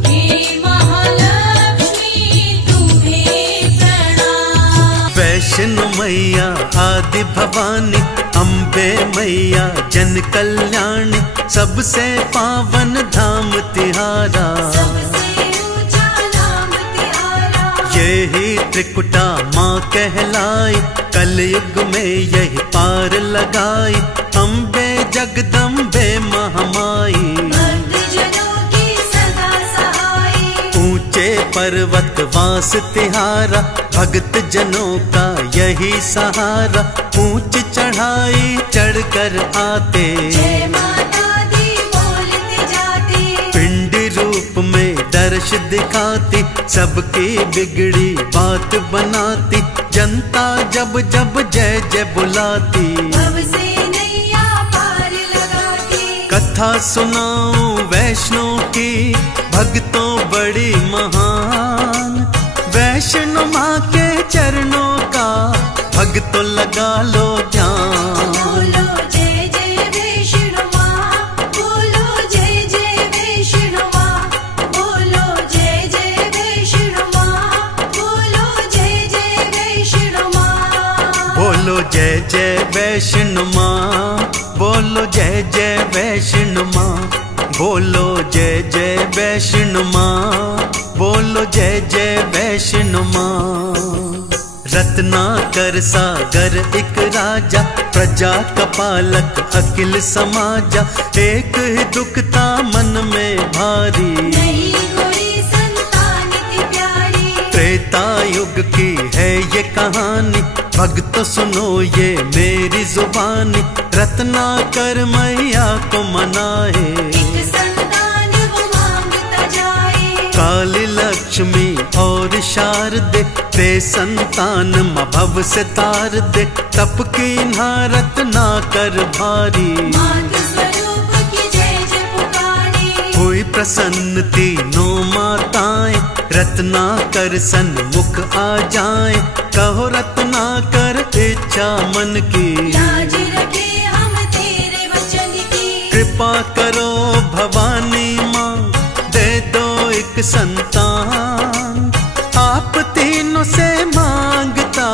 हे महालक्ष्मी तुम्हें प्रणाम। वैष्णो मैया आदि भवानी, अम्बे मैया जन कल्याणी, सबसे पावन धाम तिहारा। सबसे ऊंचा नाम तिहारा, यही त्रिकुटा माँ कहलाई, कलयुग में यही पार लगाई। अम्बे जगदम्बे महामाई, भक्तजनों की सदा सहाई। ऊंचे पर्वत वास तिहारा, भक्त जनों का यही सहारा। ऊंच चढ़ाई चढ़कर आते, जय माता दी बोलते जाते। पिंड रूप में दर्श दिखाती, सबकी बिगड़ी बात बनाती। जनता जब जब जय जय बुलाती, भव से नैया पार लगाती। कथा सुनाऊं वैष्णो की, भक्तों बड़ी महान। वैष्णो माँ के चरणों का भक्तों लगा लो ध्यान। बोलो जय जय वैष्णो माँ, बोलो जय जय वैष्णो माँ, बोलो जय जय जय जय वैष्णो माँ, बोलो जय जय वैष्णो माँ, बोलो जय जय वैष्णो माँ, बोलो जय जय वैष्णो माँ। रत्नाकर सागर एक राजा, प्रजा का पालक अखिल समाजा, एक ही दुखता मन में भारी, नहीं कोई संतान की प्यारी। त्रेता युग की है ये कहानी, भक्तों सुनो ये मेरी जुबानी, रत्नाकर मैया को मनाए, एक संतान वो मांगता जाए। काली लक्ष्मी और शारदे, ते संतान माँ भव से तार दे, तप की रत्नाकर भारी, मात स्वरूप की जय जय पुकारी। हुई प्रसन्न तीनों माताएं, रत्नाकर सन्मुख आ जाए, कहो रत्नाकर इच्छा मन की, लाज रखे हम तेरे वचन की। कृपा करो भवानी माँ, दे दो एक संतान, आप तीनों से मांगता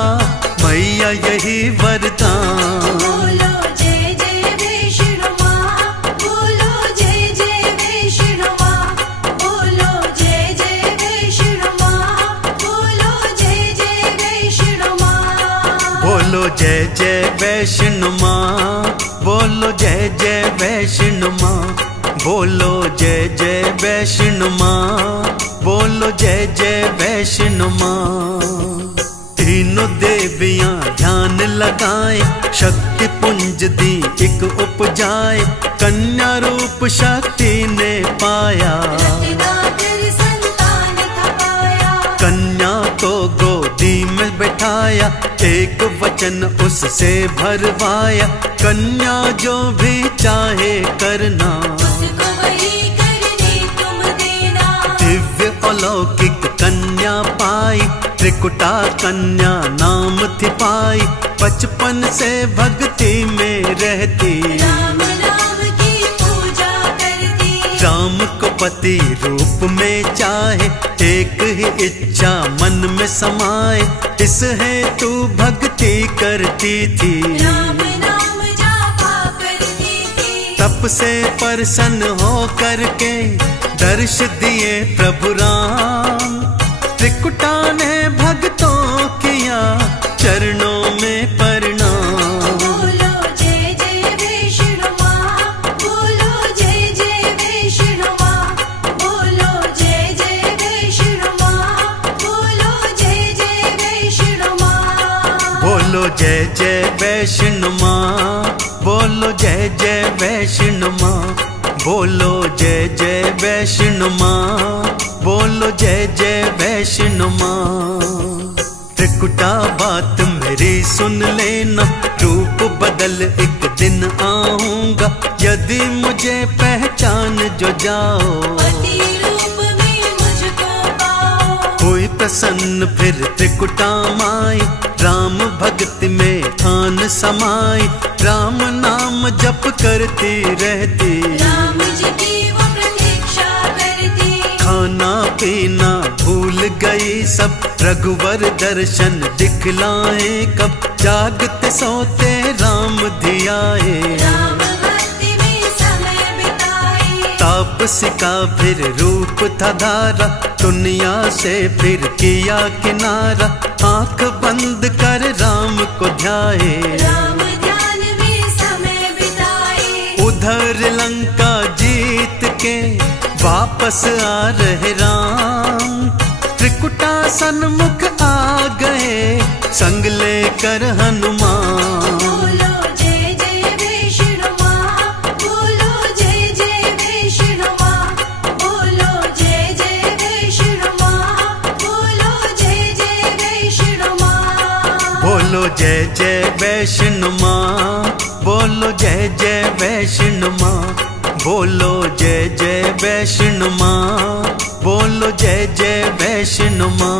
मैया यही वरदान। बोलो जय जय वैष्णो माँ, बोलो जय जय वैष्णो माँ, बोलो जय जय वैष्णो माँ, बोलो जय जय वैष्णो माँ। बोलो जय जय वैष्णो माँ, बोलो जय जय वैष्णो माँ, बोलो जय जय वैष्णो माँ, बोलो जय जय वैष्णो माँ। तीनों देवियां ध्यान लगाए, शक्ति पुंज दी एक उपजाए, कन्या रूप शक्ति ने पाया, रत्नाकर संतान था पाया। कन्या को गोदी में बैठाया, एक वचन उससे भरवाया, कन्या जो भी चाहे करना, उसको वही करने तुम देना। दिव्य अलौकिक कन्या पाई, त्रिकुटा कन्या नाम थी पाई, बचपन से भक्ति में रहती, राम नाम की पूजा करती। राम को पति रूप में चाहे, एक ही इच्छा मन में समाए, इस हेतु भक्ति करती थी, राम नाम जापा करती थी। तप से प्रसन्न हो करके दर्श दिए प्रभु राम, त्रिकुटा ने भक्तों किया चरणों में प्रणाम। बोलो जय जय वैष्णो माँ, बोलो जय जय वैष्णो माँ, बोलो जय जय वैष्णो माँ, बोलो जय जय वैष्णो माँ। बोलो जय जय वैष्णो माँ, बोलो जय जय वैष्णो माँ, बोलो जय जय वैष्णो माँ, बोलो जय जय वैष्णो माँ। त्रिकुटा बात मेरी सुन लेना, रूप बदल एक दिन आऊंगा, यदि मुझे पहचान जो जाओ, पति रूप में मुझको पाओ। कोई प्रसन्न फिर त्रिकुटा माई, राम भक्ति में आन समाई, राम नाम जप करती रहती, राम जी की वो प्रतीक्षा करती। खाना पीना भूल गई सब, रघुवर दर्शन दिखलाए कब, जागते सोते राम धियाए, राम भक्ति में समय बिताए। तापसी का फिर रूप था धारा, दुनिया से फिर किया किनारा, आंख बंद कर राम को ध्याए, राम ध्यान में समय बिताए। उधर लंका जीत के वापस आ रहे राम, त्रिकुटा सन्मुख आ गए संग लेकर हनुमान। बोलो जय जय वैष्णो माँ, बोलो जय जय वैष्णो माँ, बोलो जय जय वैष्णो माँ, बोलो जय जय वैष्णो माँ। बोलो जय जय वैष्णो माँ, बोलो जय जय वैष्णो माँ, बोलो जय जय वैष्णो माँ, बोलो जय जय वैष्णो माँ।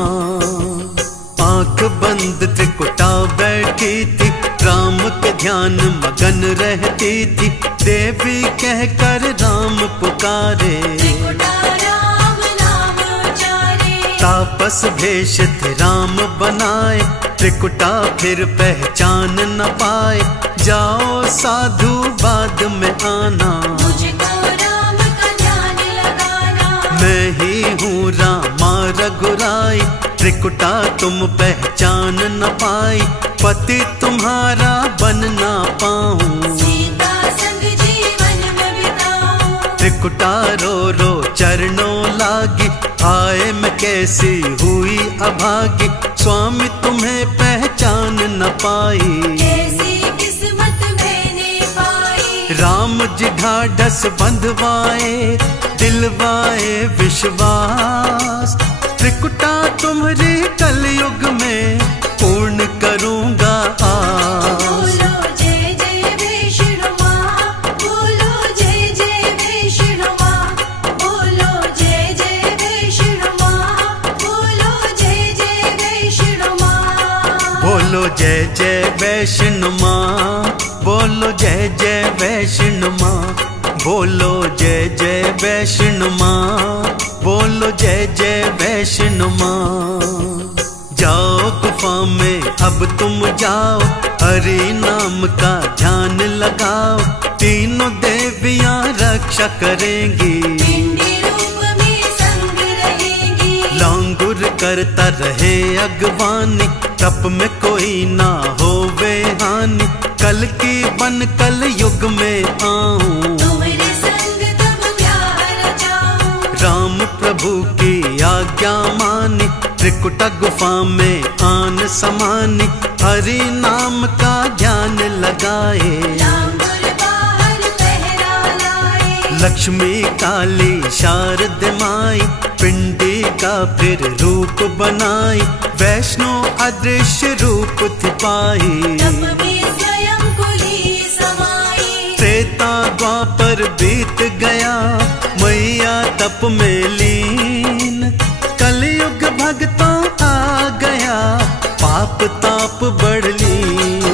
आंख बंद त्रिकुटा बैठी थी, राम के ध्यान मगन रहती थी, देवी कहकर राम पुकारे, त्रिकुटा राम नाम उचारे। तापस भेष थे राम बनाए, त्रिकुटा फिर पहचान न पाए। जाओ साधु बाद में आना, मुझको राम का ध्यान लगाना। मैं ही हूँ रामा रघुराई, त्रिकुटा तुम पहचान न पाई। पति तुम्हारा बन ना पाऊं, सीता संग जीवन में बिताऊं। त्रिकुटा रो रो चरणों लागी, आए मैं कैसी हुई अभागी। स्वामी तुम्हें पहचान न पाई, ऐसी किस्मत मैंने पाई। राम जी ढाढ़स बंधवाए, दिलवाए विश्वास। त्रिकुटा तुम्हारी कलयुग में पूर्ण करूंगा आस। बोलो जय जय वैष्णो माँ, बोलो जय जय वैष्णो माँ, बोलो जय जय वैष्णो माँ, बोलो जय जय वैष्णो माँ। बोलो जय जय वैष्णो माँ, बोलो जय जय वैष्णो माँ, बोलो जय जय वैष्णो माँ, बोलो जय जय वैष्णो माँ। जाओ गुफा में अब तुम जाओ, हरि नाम का ध्यान लगाओ। तीनों देवियां रक्षा करेंगी, पिंडी रूप में संग रहेंगी। लांगुर करता रहे अगवानी, तप में कोई ना होवे हानि। कल की बन कल युग में आऊं, तुम्हारे संग तब प्यार जाऊं। राम प्रभु की आज्ञा मानी, त्रिकुटा गुफा में आन समानी। हरि नाम का ध्यान लगाए, लांगुर बाहर पहरा लाए। लक्ष्मी काली शारद माई, पिंडी का फिर रूप बनाई। वैष्णो अदृश्य रूप थी पाई, तप में स्वयं को ही समाई। त्रेता द्वापर बीत गया, मैया तप में लीन। कलयुग भक्तों आ गया, पाप ताप बढ़ ली।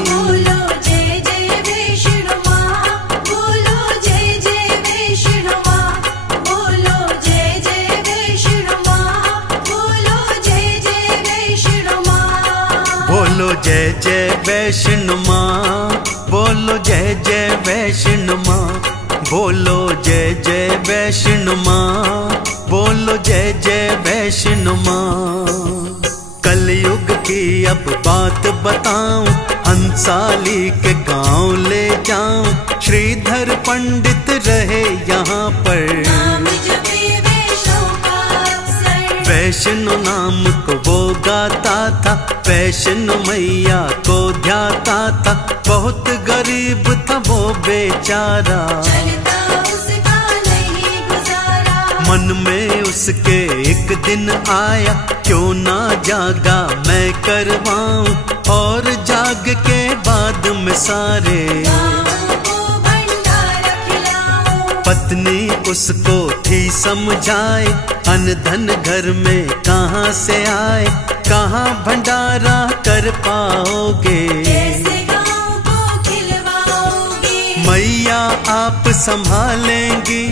बोलो जय जय वैष्णो माँ, बोलो जय जय वैष्णो माँ, बोलो जय जय वैष्णो माँ, बोलो जय जय वैष्णो माँ। बोलो जय जय वैष्णो माँ, बोलो जय जय वैष्णो माँ, बोलो जय जय वैष्णो माँ, बोलो जय जय वैष्णो माँ। कलयुग की अब बात बताऊं, हंसाली के गांव ले जाऊं। श्रीधर पंडित रहे यहाँ पर, नाम जपे वैष्णो का अवसर। वैष्णो नाम को वो गाता था, वैष्णो मैया को ध्याता था। बहुत गरीब था वो बेचारा, चलता उसका नहीं गुजारा। मन में उसके एक दिन आया, क्यों ना जागा मैं करवाऊं। और जाग के बाद में सारे गाँव को भंडारा खिलाऊं। पत्नी उसको थी समझाए, अन्न धन घर में कहाँ से आए। कहाँ भंडारा कर पाओगे, कैसे गाँव को खिलवाओगे। मैया आप संभालेंगी,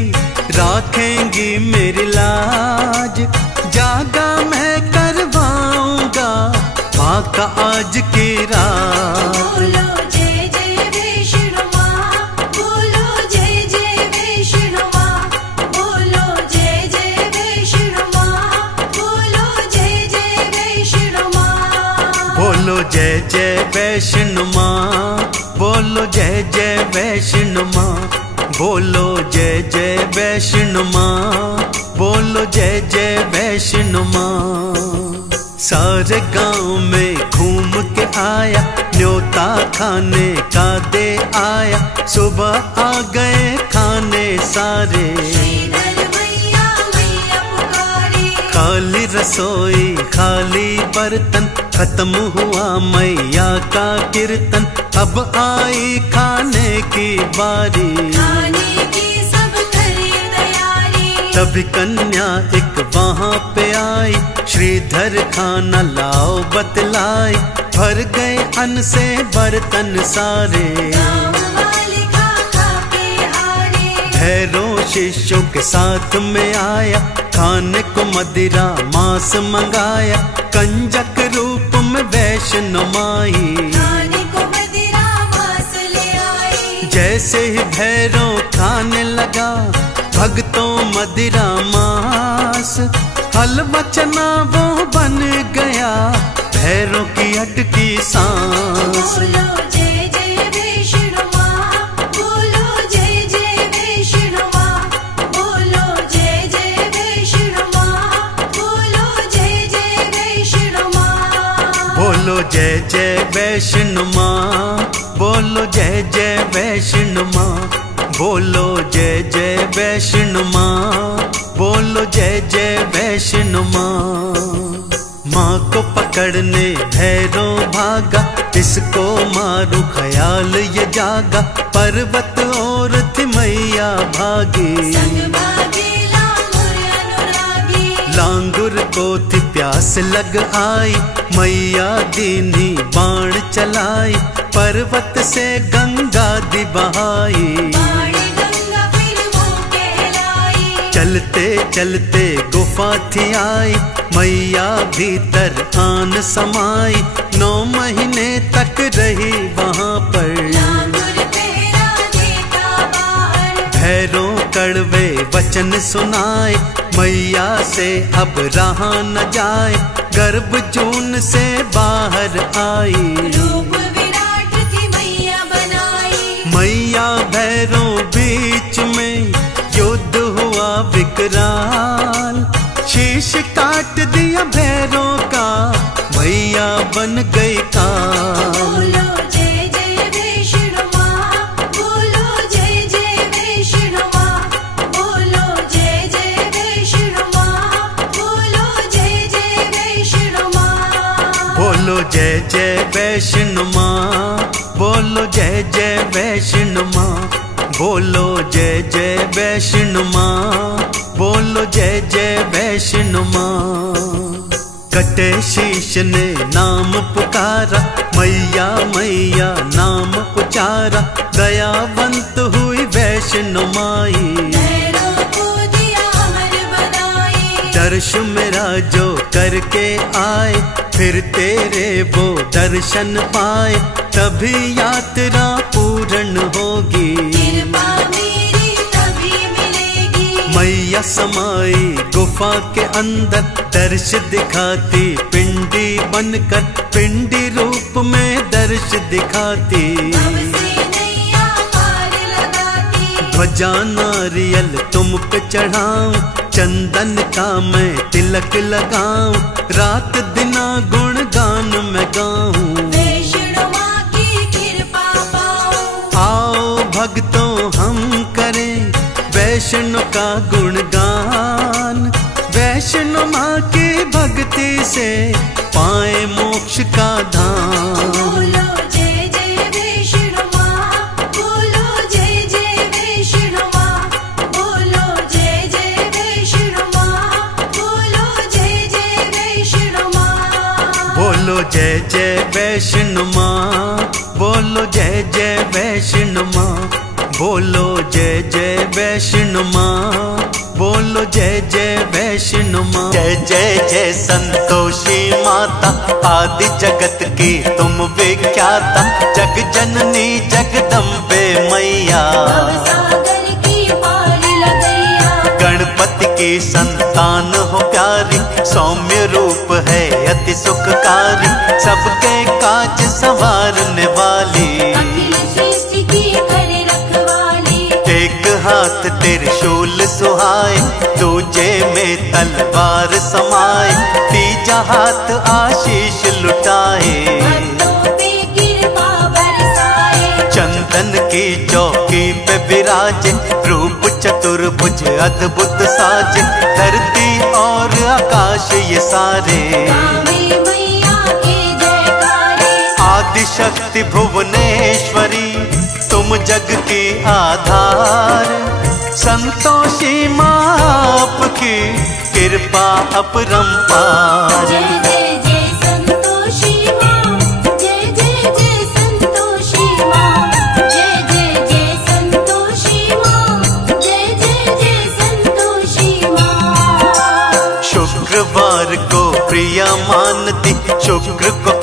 राखेंगी मेरी लाज। जागा मैं करवाऊंगा माँ का आज की रात। बोलो जय जय वैष्णो माँ, बोलो जय जय वैष्णो माँ, बोलो जय जय वैष्णो माँ, बोलो जय जय वैष्णो माँ। बोलो जय जय वैष्णो माँ, बोलो जय जय वैष्णो माँ, बोलो जय जय वैष्णो माँ, बोलो जय जय वैष्णो माँ। सारे गांव में घूम के आया, न्योता खाने का दे आया। सुबह आ गए खाने सारे, श्रीधर मैया मैया पुकारे। खाली रसोई खाली बर्तन, खत्म हुआ मैया का कीर्तन। अब आई खाने की बारी, खाने की सब करी तैयारी। तभी कन्या एक वहाँ पे आई, श्रीधर खाना लाओ बतलाई। भर गए अन्न से बर्तन सारे, गाँव वाले खा खा के हारे। भैरव शिष्यों के साथ में आया, खाने को मदिरा मांस मंगाया, कंजक रूप में वैष्णो माई। खाने को मदिरा मांस ले आई। जैसे ही भैरव खाने लगा, भक्तों मदिरा मांस, हलवा चना वो बन गया भैरव की अटकी सांस। बोलो जय जय वैष्णो माँ, बोलो जय जय वैष्णो माँ, बोलो जय जय वैष्णो माँ, बोलो जय जय वैष्णो माँ। बोलो जय जय वैष्णो माँ, बोलो जय जय वैष्णो माँ, बोलो जय जय वैष्णो माँ, बोलो जय जय वैष्णो माँ। माँ को पकड़ने भैरव भागा, इसको मारू ख्याल ये जागा, पर्वत और थी मैया भागी। संग भागे लांगुर अनुरागी। लांगुर को थी प्यास लग आई, मैया दीनी बाण चलाई, पर्वत से गंगा दी बहाई। बाणी गंगा फिर वो कहलाई। चलते चलते गुफा थी आई, मैया भीतर आन समाई, 9 महीने तक रही वहाँ पर। लांगुर पहरा देता बाहर। भैरव कड़वे वचन सुनाए, मैया से अब रहा न जाए, गर्भ जून से बाहर आई। रूप विराट थी मैया बनाई। मैया भैरव बीच में युद्ध हुआ विकराल, शीश काट दिया भैरव का, मैया बन गई काल। बोलो जय जय वैष्णो माँ, बोलो जय जय वैष्णो माँ, बोलो जय जय वैष्णो माँ, बोलो जय जय वैष्णो माँ। बोलो जय जय वैष्णो माँ, बोलो जय जय वैष्णो माँ, बोलो जय जय वैष्णो माँ, बोलो जय जय वैष्णो माँ। कटे शीश ने नाम पुकारा, मैया मैया नाम उचारा, दयावंत हुई वैष्णो माई। भैरव को दिया अमर बधाई। दर्श मेरा जो करके आए, फिर तेरे वो दर्शन पाए, तभी यात्रा पूर्ण होगी। कृपा मेरी तभी मिलेगी। मैया समाई गुफा के अंदर, दर्श दिखाती पिंडी बनकर, पिंडी रूप में दर्श दिखाती। अब से नैया पार लगाती। ध्वजा नारियल तुम पे चढ़ाऊं, चंदन का मैं तिलक लगाऊं, रात दिना गुण गान मैं गाऊं। वैष्णो माँ की कृपा पाऊं। आओ भक्तों हम करें वैष्णो का गुणगान, वैष्णो माँ की भक्ति से पाए मोक्ष का धाम। बोलो जय जय वैष्णो माँ, बोलो जय जय वैष्णो माँ, बोलो जय जय वैष्णो माँ, बोलो जय जय वैष्णो माँ। बोलो जय जय वैष्णो माँ, बोलो जय जय वैष्णो माँ, बोलो जय जय वैष्णो माँ, बोलो जय जय वैष्णो माँ। जय जय जय संतोषी माता, आदि जगत की तुम विख्याता, जग जननी जगदम्बे मैया। सागर की पार लगैया। गणपति की संतान हो प्यारी, सौम्य रूप है अति सुखकारी, सबके काज संवारने वाली। अखिल सृष्टि की कर रखवाली। एक हाथ त्रिशूल सुहाए, दूजे में तलवार समाए, तीजा हाथ आशीष लुटाए। भक्तों पे कृपा बरसाए। चंदन की चौकी पे विराजे, रूप चतुर्भुज अद्भुत साजे, धरती और आकाश ये सारे। गावे मैया के जयकारे। आदिशक्ति भुवनेश्वरी, तुम जग की आधार, संतोषी माँ आपकी कृपा अपरंपार। जय जय जय संतोषी माँ, जय जय जय संतोषी माँ, जय जय जय संतोषी माँ, जय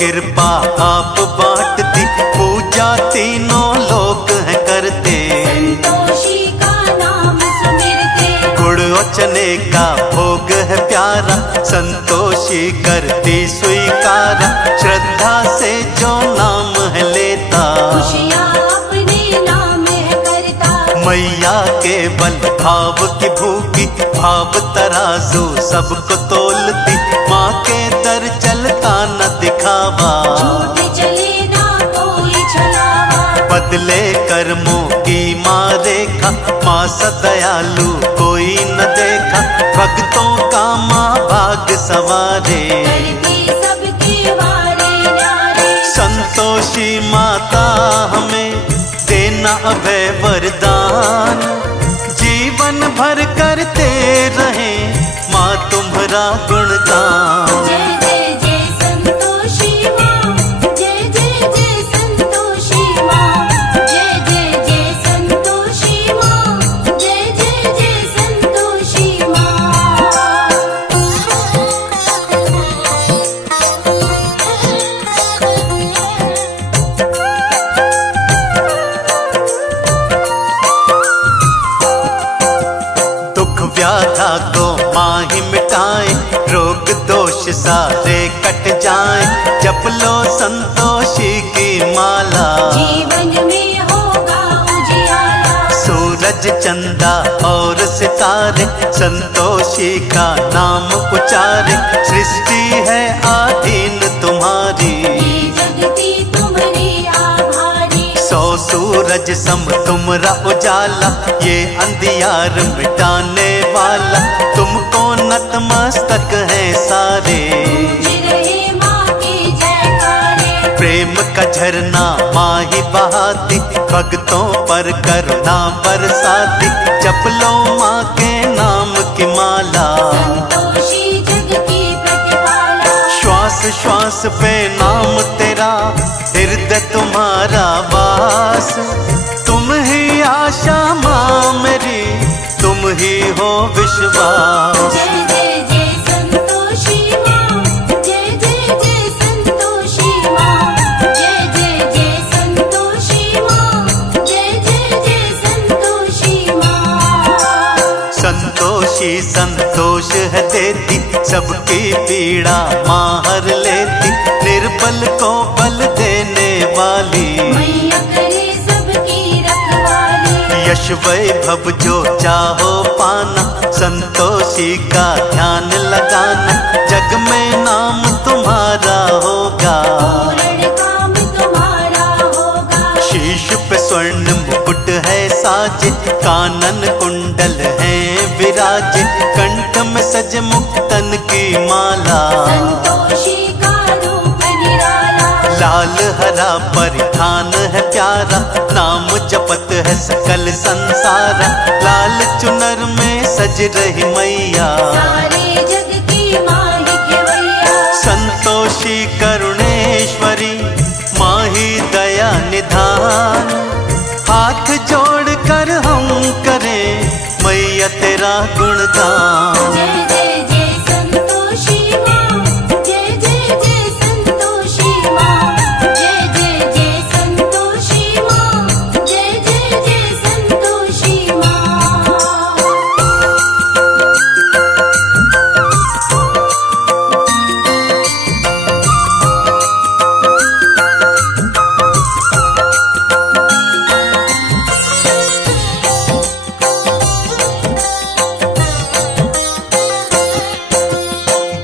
कृपा आप बांटती, पूजा तीनों लोग हैं करते। संतोषी का नाम सुमिरते, गुड़ और चने का भोग है प्यारा, संतोषी करती स्वीकारा। श्रद्धा से जो नाम है लेता, खुशियाँ अपने नाम है करता। मैया के बल भाव की भूखी, भाव तराजू सबको तोलती। माँ के दर चलता न दिखावा, झूठ चले ना कोई छलावा। बदले कर्मों की माँ रेखा, माँ सदयालु कोई न देखा। भक्तों का माँ भाग सवारे, करती सबके वारे न्यारे। संतोषी माता हमें देना अभय वरदान। जीवन भर करते रहे माँ तुम्हारा गुणगान। जय जय जय संतोषी माँ, जय जय जय संतोषी माँ। जय जय जय संतोषी माँ, जय जय जय संतोषी माँ। दुख व्याधा को माँ ही मिटाए, रोग दोष सारे कट जाए। जप लो संतोषी की माला, जीवन में होगा उजियाला। सूरज चंदा और सितारे संतोषी का नाम उचारे। सृष्टि है आधीन तुम्हारी, ये जगती तुम्हारी आभारी। सौ सूरज सम तुमरा उजाला। ये अंधियार मिटाने वाला, तुमको नतमस्तक है सारे। गूंज रहे माँ के जयकारे। प्रेम का झरना माँ ही बहाती, भक्तों पर करुणा बरसाती। जप लो माँ के नाम की माला, संतोषी जग की प्रतिपाला। श्वास श्वास पे नाम तेरा, हृदय तुम्हारा वास। तुम ही आशा माँ मेरी, तुम ही हो विश्वास। जय जय जय संतोषी माँ, जय जय जय संतोषी माँ। जय जय जय संतोषी माँ, जय जय जय संतोषी माँ। संतोषी संतोष है देती, सबकी पीड़ा माँ हर लेती। निर्बल को बल देने वाली, मैया करे सबकी रखवाली। यश वैभव जो चाहो पाना, संतोषी का ध्यान लगाना। जग में नाम तुम्हारा होगा, पूर्ण काम तुम्हारा होगा। शीश पे स्वर्ण मुकुट है साजे, कानन कुंडल है विराजे। कंठ में सज मुक्तन की माला, संतोषी का रूप निराला। लाल हरा परिधान है प्यारा, नाम जपत है सकल संसारा। लाल चुनर में सज रही मैया, सारे जग की माँ ही खेवैया। संतोषी करुणेश्वरी माँ ही दया निधान। हाथ जोड़ कर हम करें मैया तेरा गुणगान। जय जय जय संतोषी माँ, जय जय जय संतोषी माँ। जय जय जय संतोषी माँ, जय जय जय संतोषी माँ।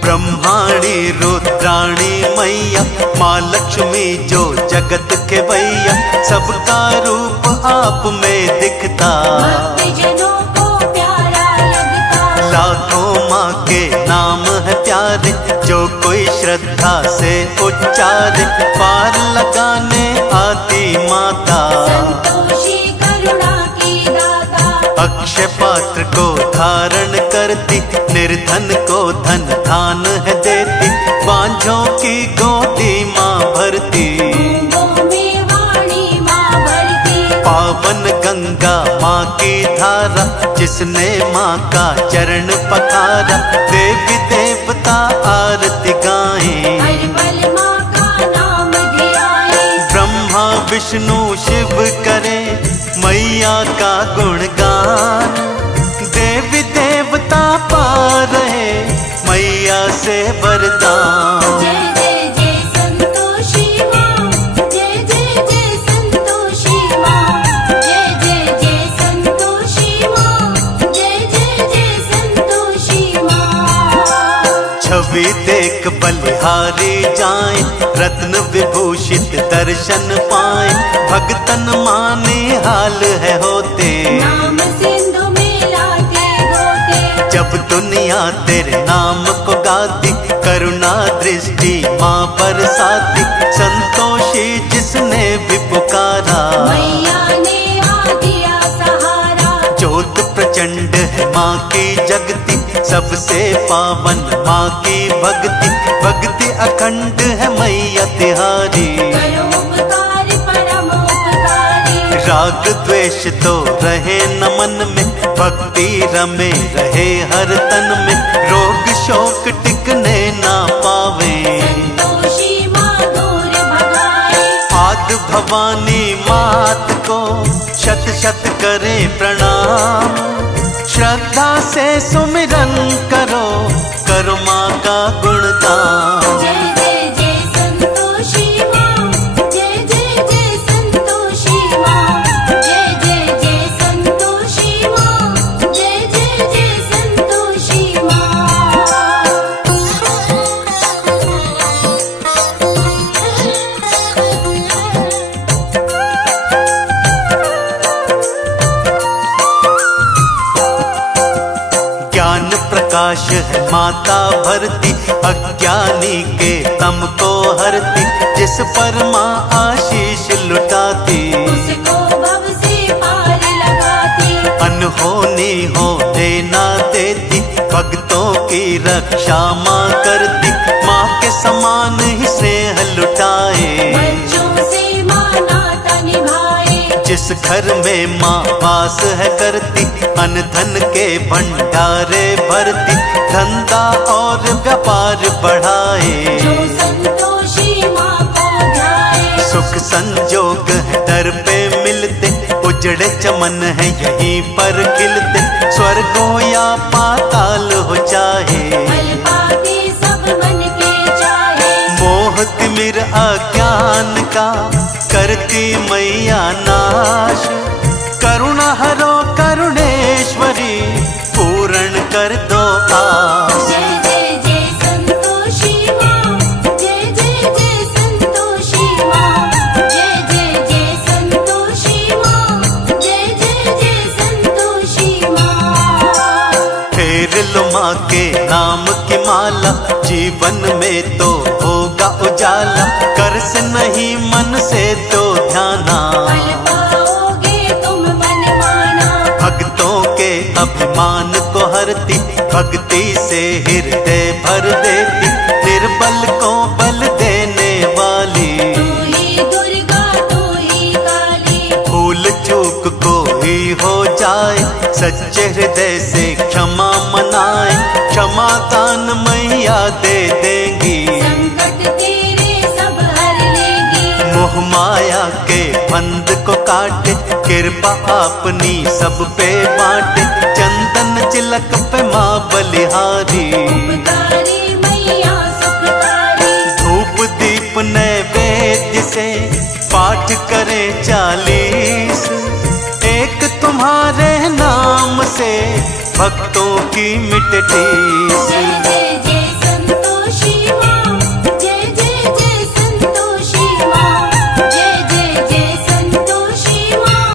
ब्रह्माणी रुद्राणी मैया, माँ लक्ष्मी जो जगत के भैया। सबका रूप आप में दिखता, भक्तजनों को प्यारा लगता। लाखों माँ के नाम है प्यारे। जो कोई श्रद्धा से उच्चारे, पार लगाने आती माता। संतोषी करुणा की दाता। अक्षय पात्र को धारण करती, निर्धन को धन धान है देती। बांझों की गोदी माँ भरती, गूंगों में वाणी माँ भरती। पावन गंगा माँ की धारा। जिसने माँ का चरण पखारा, देवी देवता आरती गाएं। हर पल माँ का विष्णु शिव करे मैया का गुणगान। देवी देवता पा रहे मैया से वरदान। जय जय जय संतोषी माँ, जय जय जय संतोषी माँ, जय जय जय संतोषी माँ, जय जय जय संतोषी माँ। छवि देख बलिहारी जाए, रत्न विभूषित दर्शन पाए। भगतन माने हाल है होते, नाम सिंधु में लाते गोते। जब दुनिया तेरे नाम को गाती, करुणा दृष्टि माँ बरसाती। संतोषी जिसने भी पुकारा, मैया ने आ दिया सहारा। ज्योत प्रचंड है माँ की जगती, सबसे पावन माँ की भक्ति। भक्ति अखंड है मैया तिहारी, करो उपकार परम उपकारी। राग द्वेष तो रहे न मन में, भक्ति रमे रहे हर तन में। रोग शोक टिकने ना पावे, संतोषी माँ दूर भगाए। आद भवानी मात को शत शत करे प्रणाम। श्रद्धा से सुमिरन करो, करो माँ का गुणगान। जय जय जय संतोषी माँ, जय जय जय संतोषी माँ, जय जय जय संतोषी माँ, जय जय जय संतोषी माँ। ज्ञान प्रकाश है माता भरती, अज्ञानी के तम को हरती। जिस पर माँ आशीष लुटाती, उसको भव से पार लगाती। अनहोनी हो देना देती, भक्तों की रक्षा माँ करती। माँ के समान ही स्नेह लुटाए, बच्चों से माँ नाता निभाए। जिस घर में माँ वास है करती, अन्न धन के भंडारे भरती। धंधा और व्यापार बढ़ाए, जो संतोषी माँ को ध्याए। सुख संजोग है दर पे मिलते, उजड़े चमन है यहीं पर खिलते। स्वर्ग हो या पाताल हो चाहे, फल पाते सब मन के चाहे। मोह तिमिर अज्ञान का करती मैया नाश। करुणा हरो करुणेश्वरी, पूर्ण कर दो आस। जय जय जय संतोषी माँ, जय जय जय संतोषी माँ, जय जय जय संतोषी माँ, जय जय जय संतोषी माँ। फेर लो माँ के नाम की माला, जीवन में तो होगा उजाला। कर से नहीं मन से तो ध्याना, फल पाओगे तुम मन माना। भक्तों के अभिमान को हरती, भक्ति से हृदय भर देती। निर्बल को बल देने वाली, तू ही दुर्गा तू ही काली। भूल चूक कोई हो जाए, सच्चे हृदय से क्षमा मनाए। क्षमा दान मैया दे देंगी, संकट तेरे सब हर लेगी। मोह माया के बंध को काटे, कृपा अपनी सब पे बांटे। चंदन चिलक पे माँ बलिहारी, उपकारी मैया सुखकारी। धूप दीप नैवेद्य से पाठ करें 40। एक तुम्हारे नाम से भक्तों की मिटे ठेस।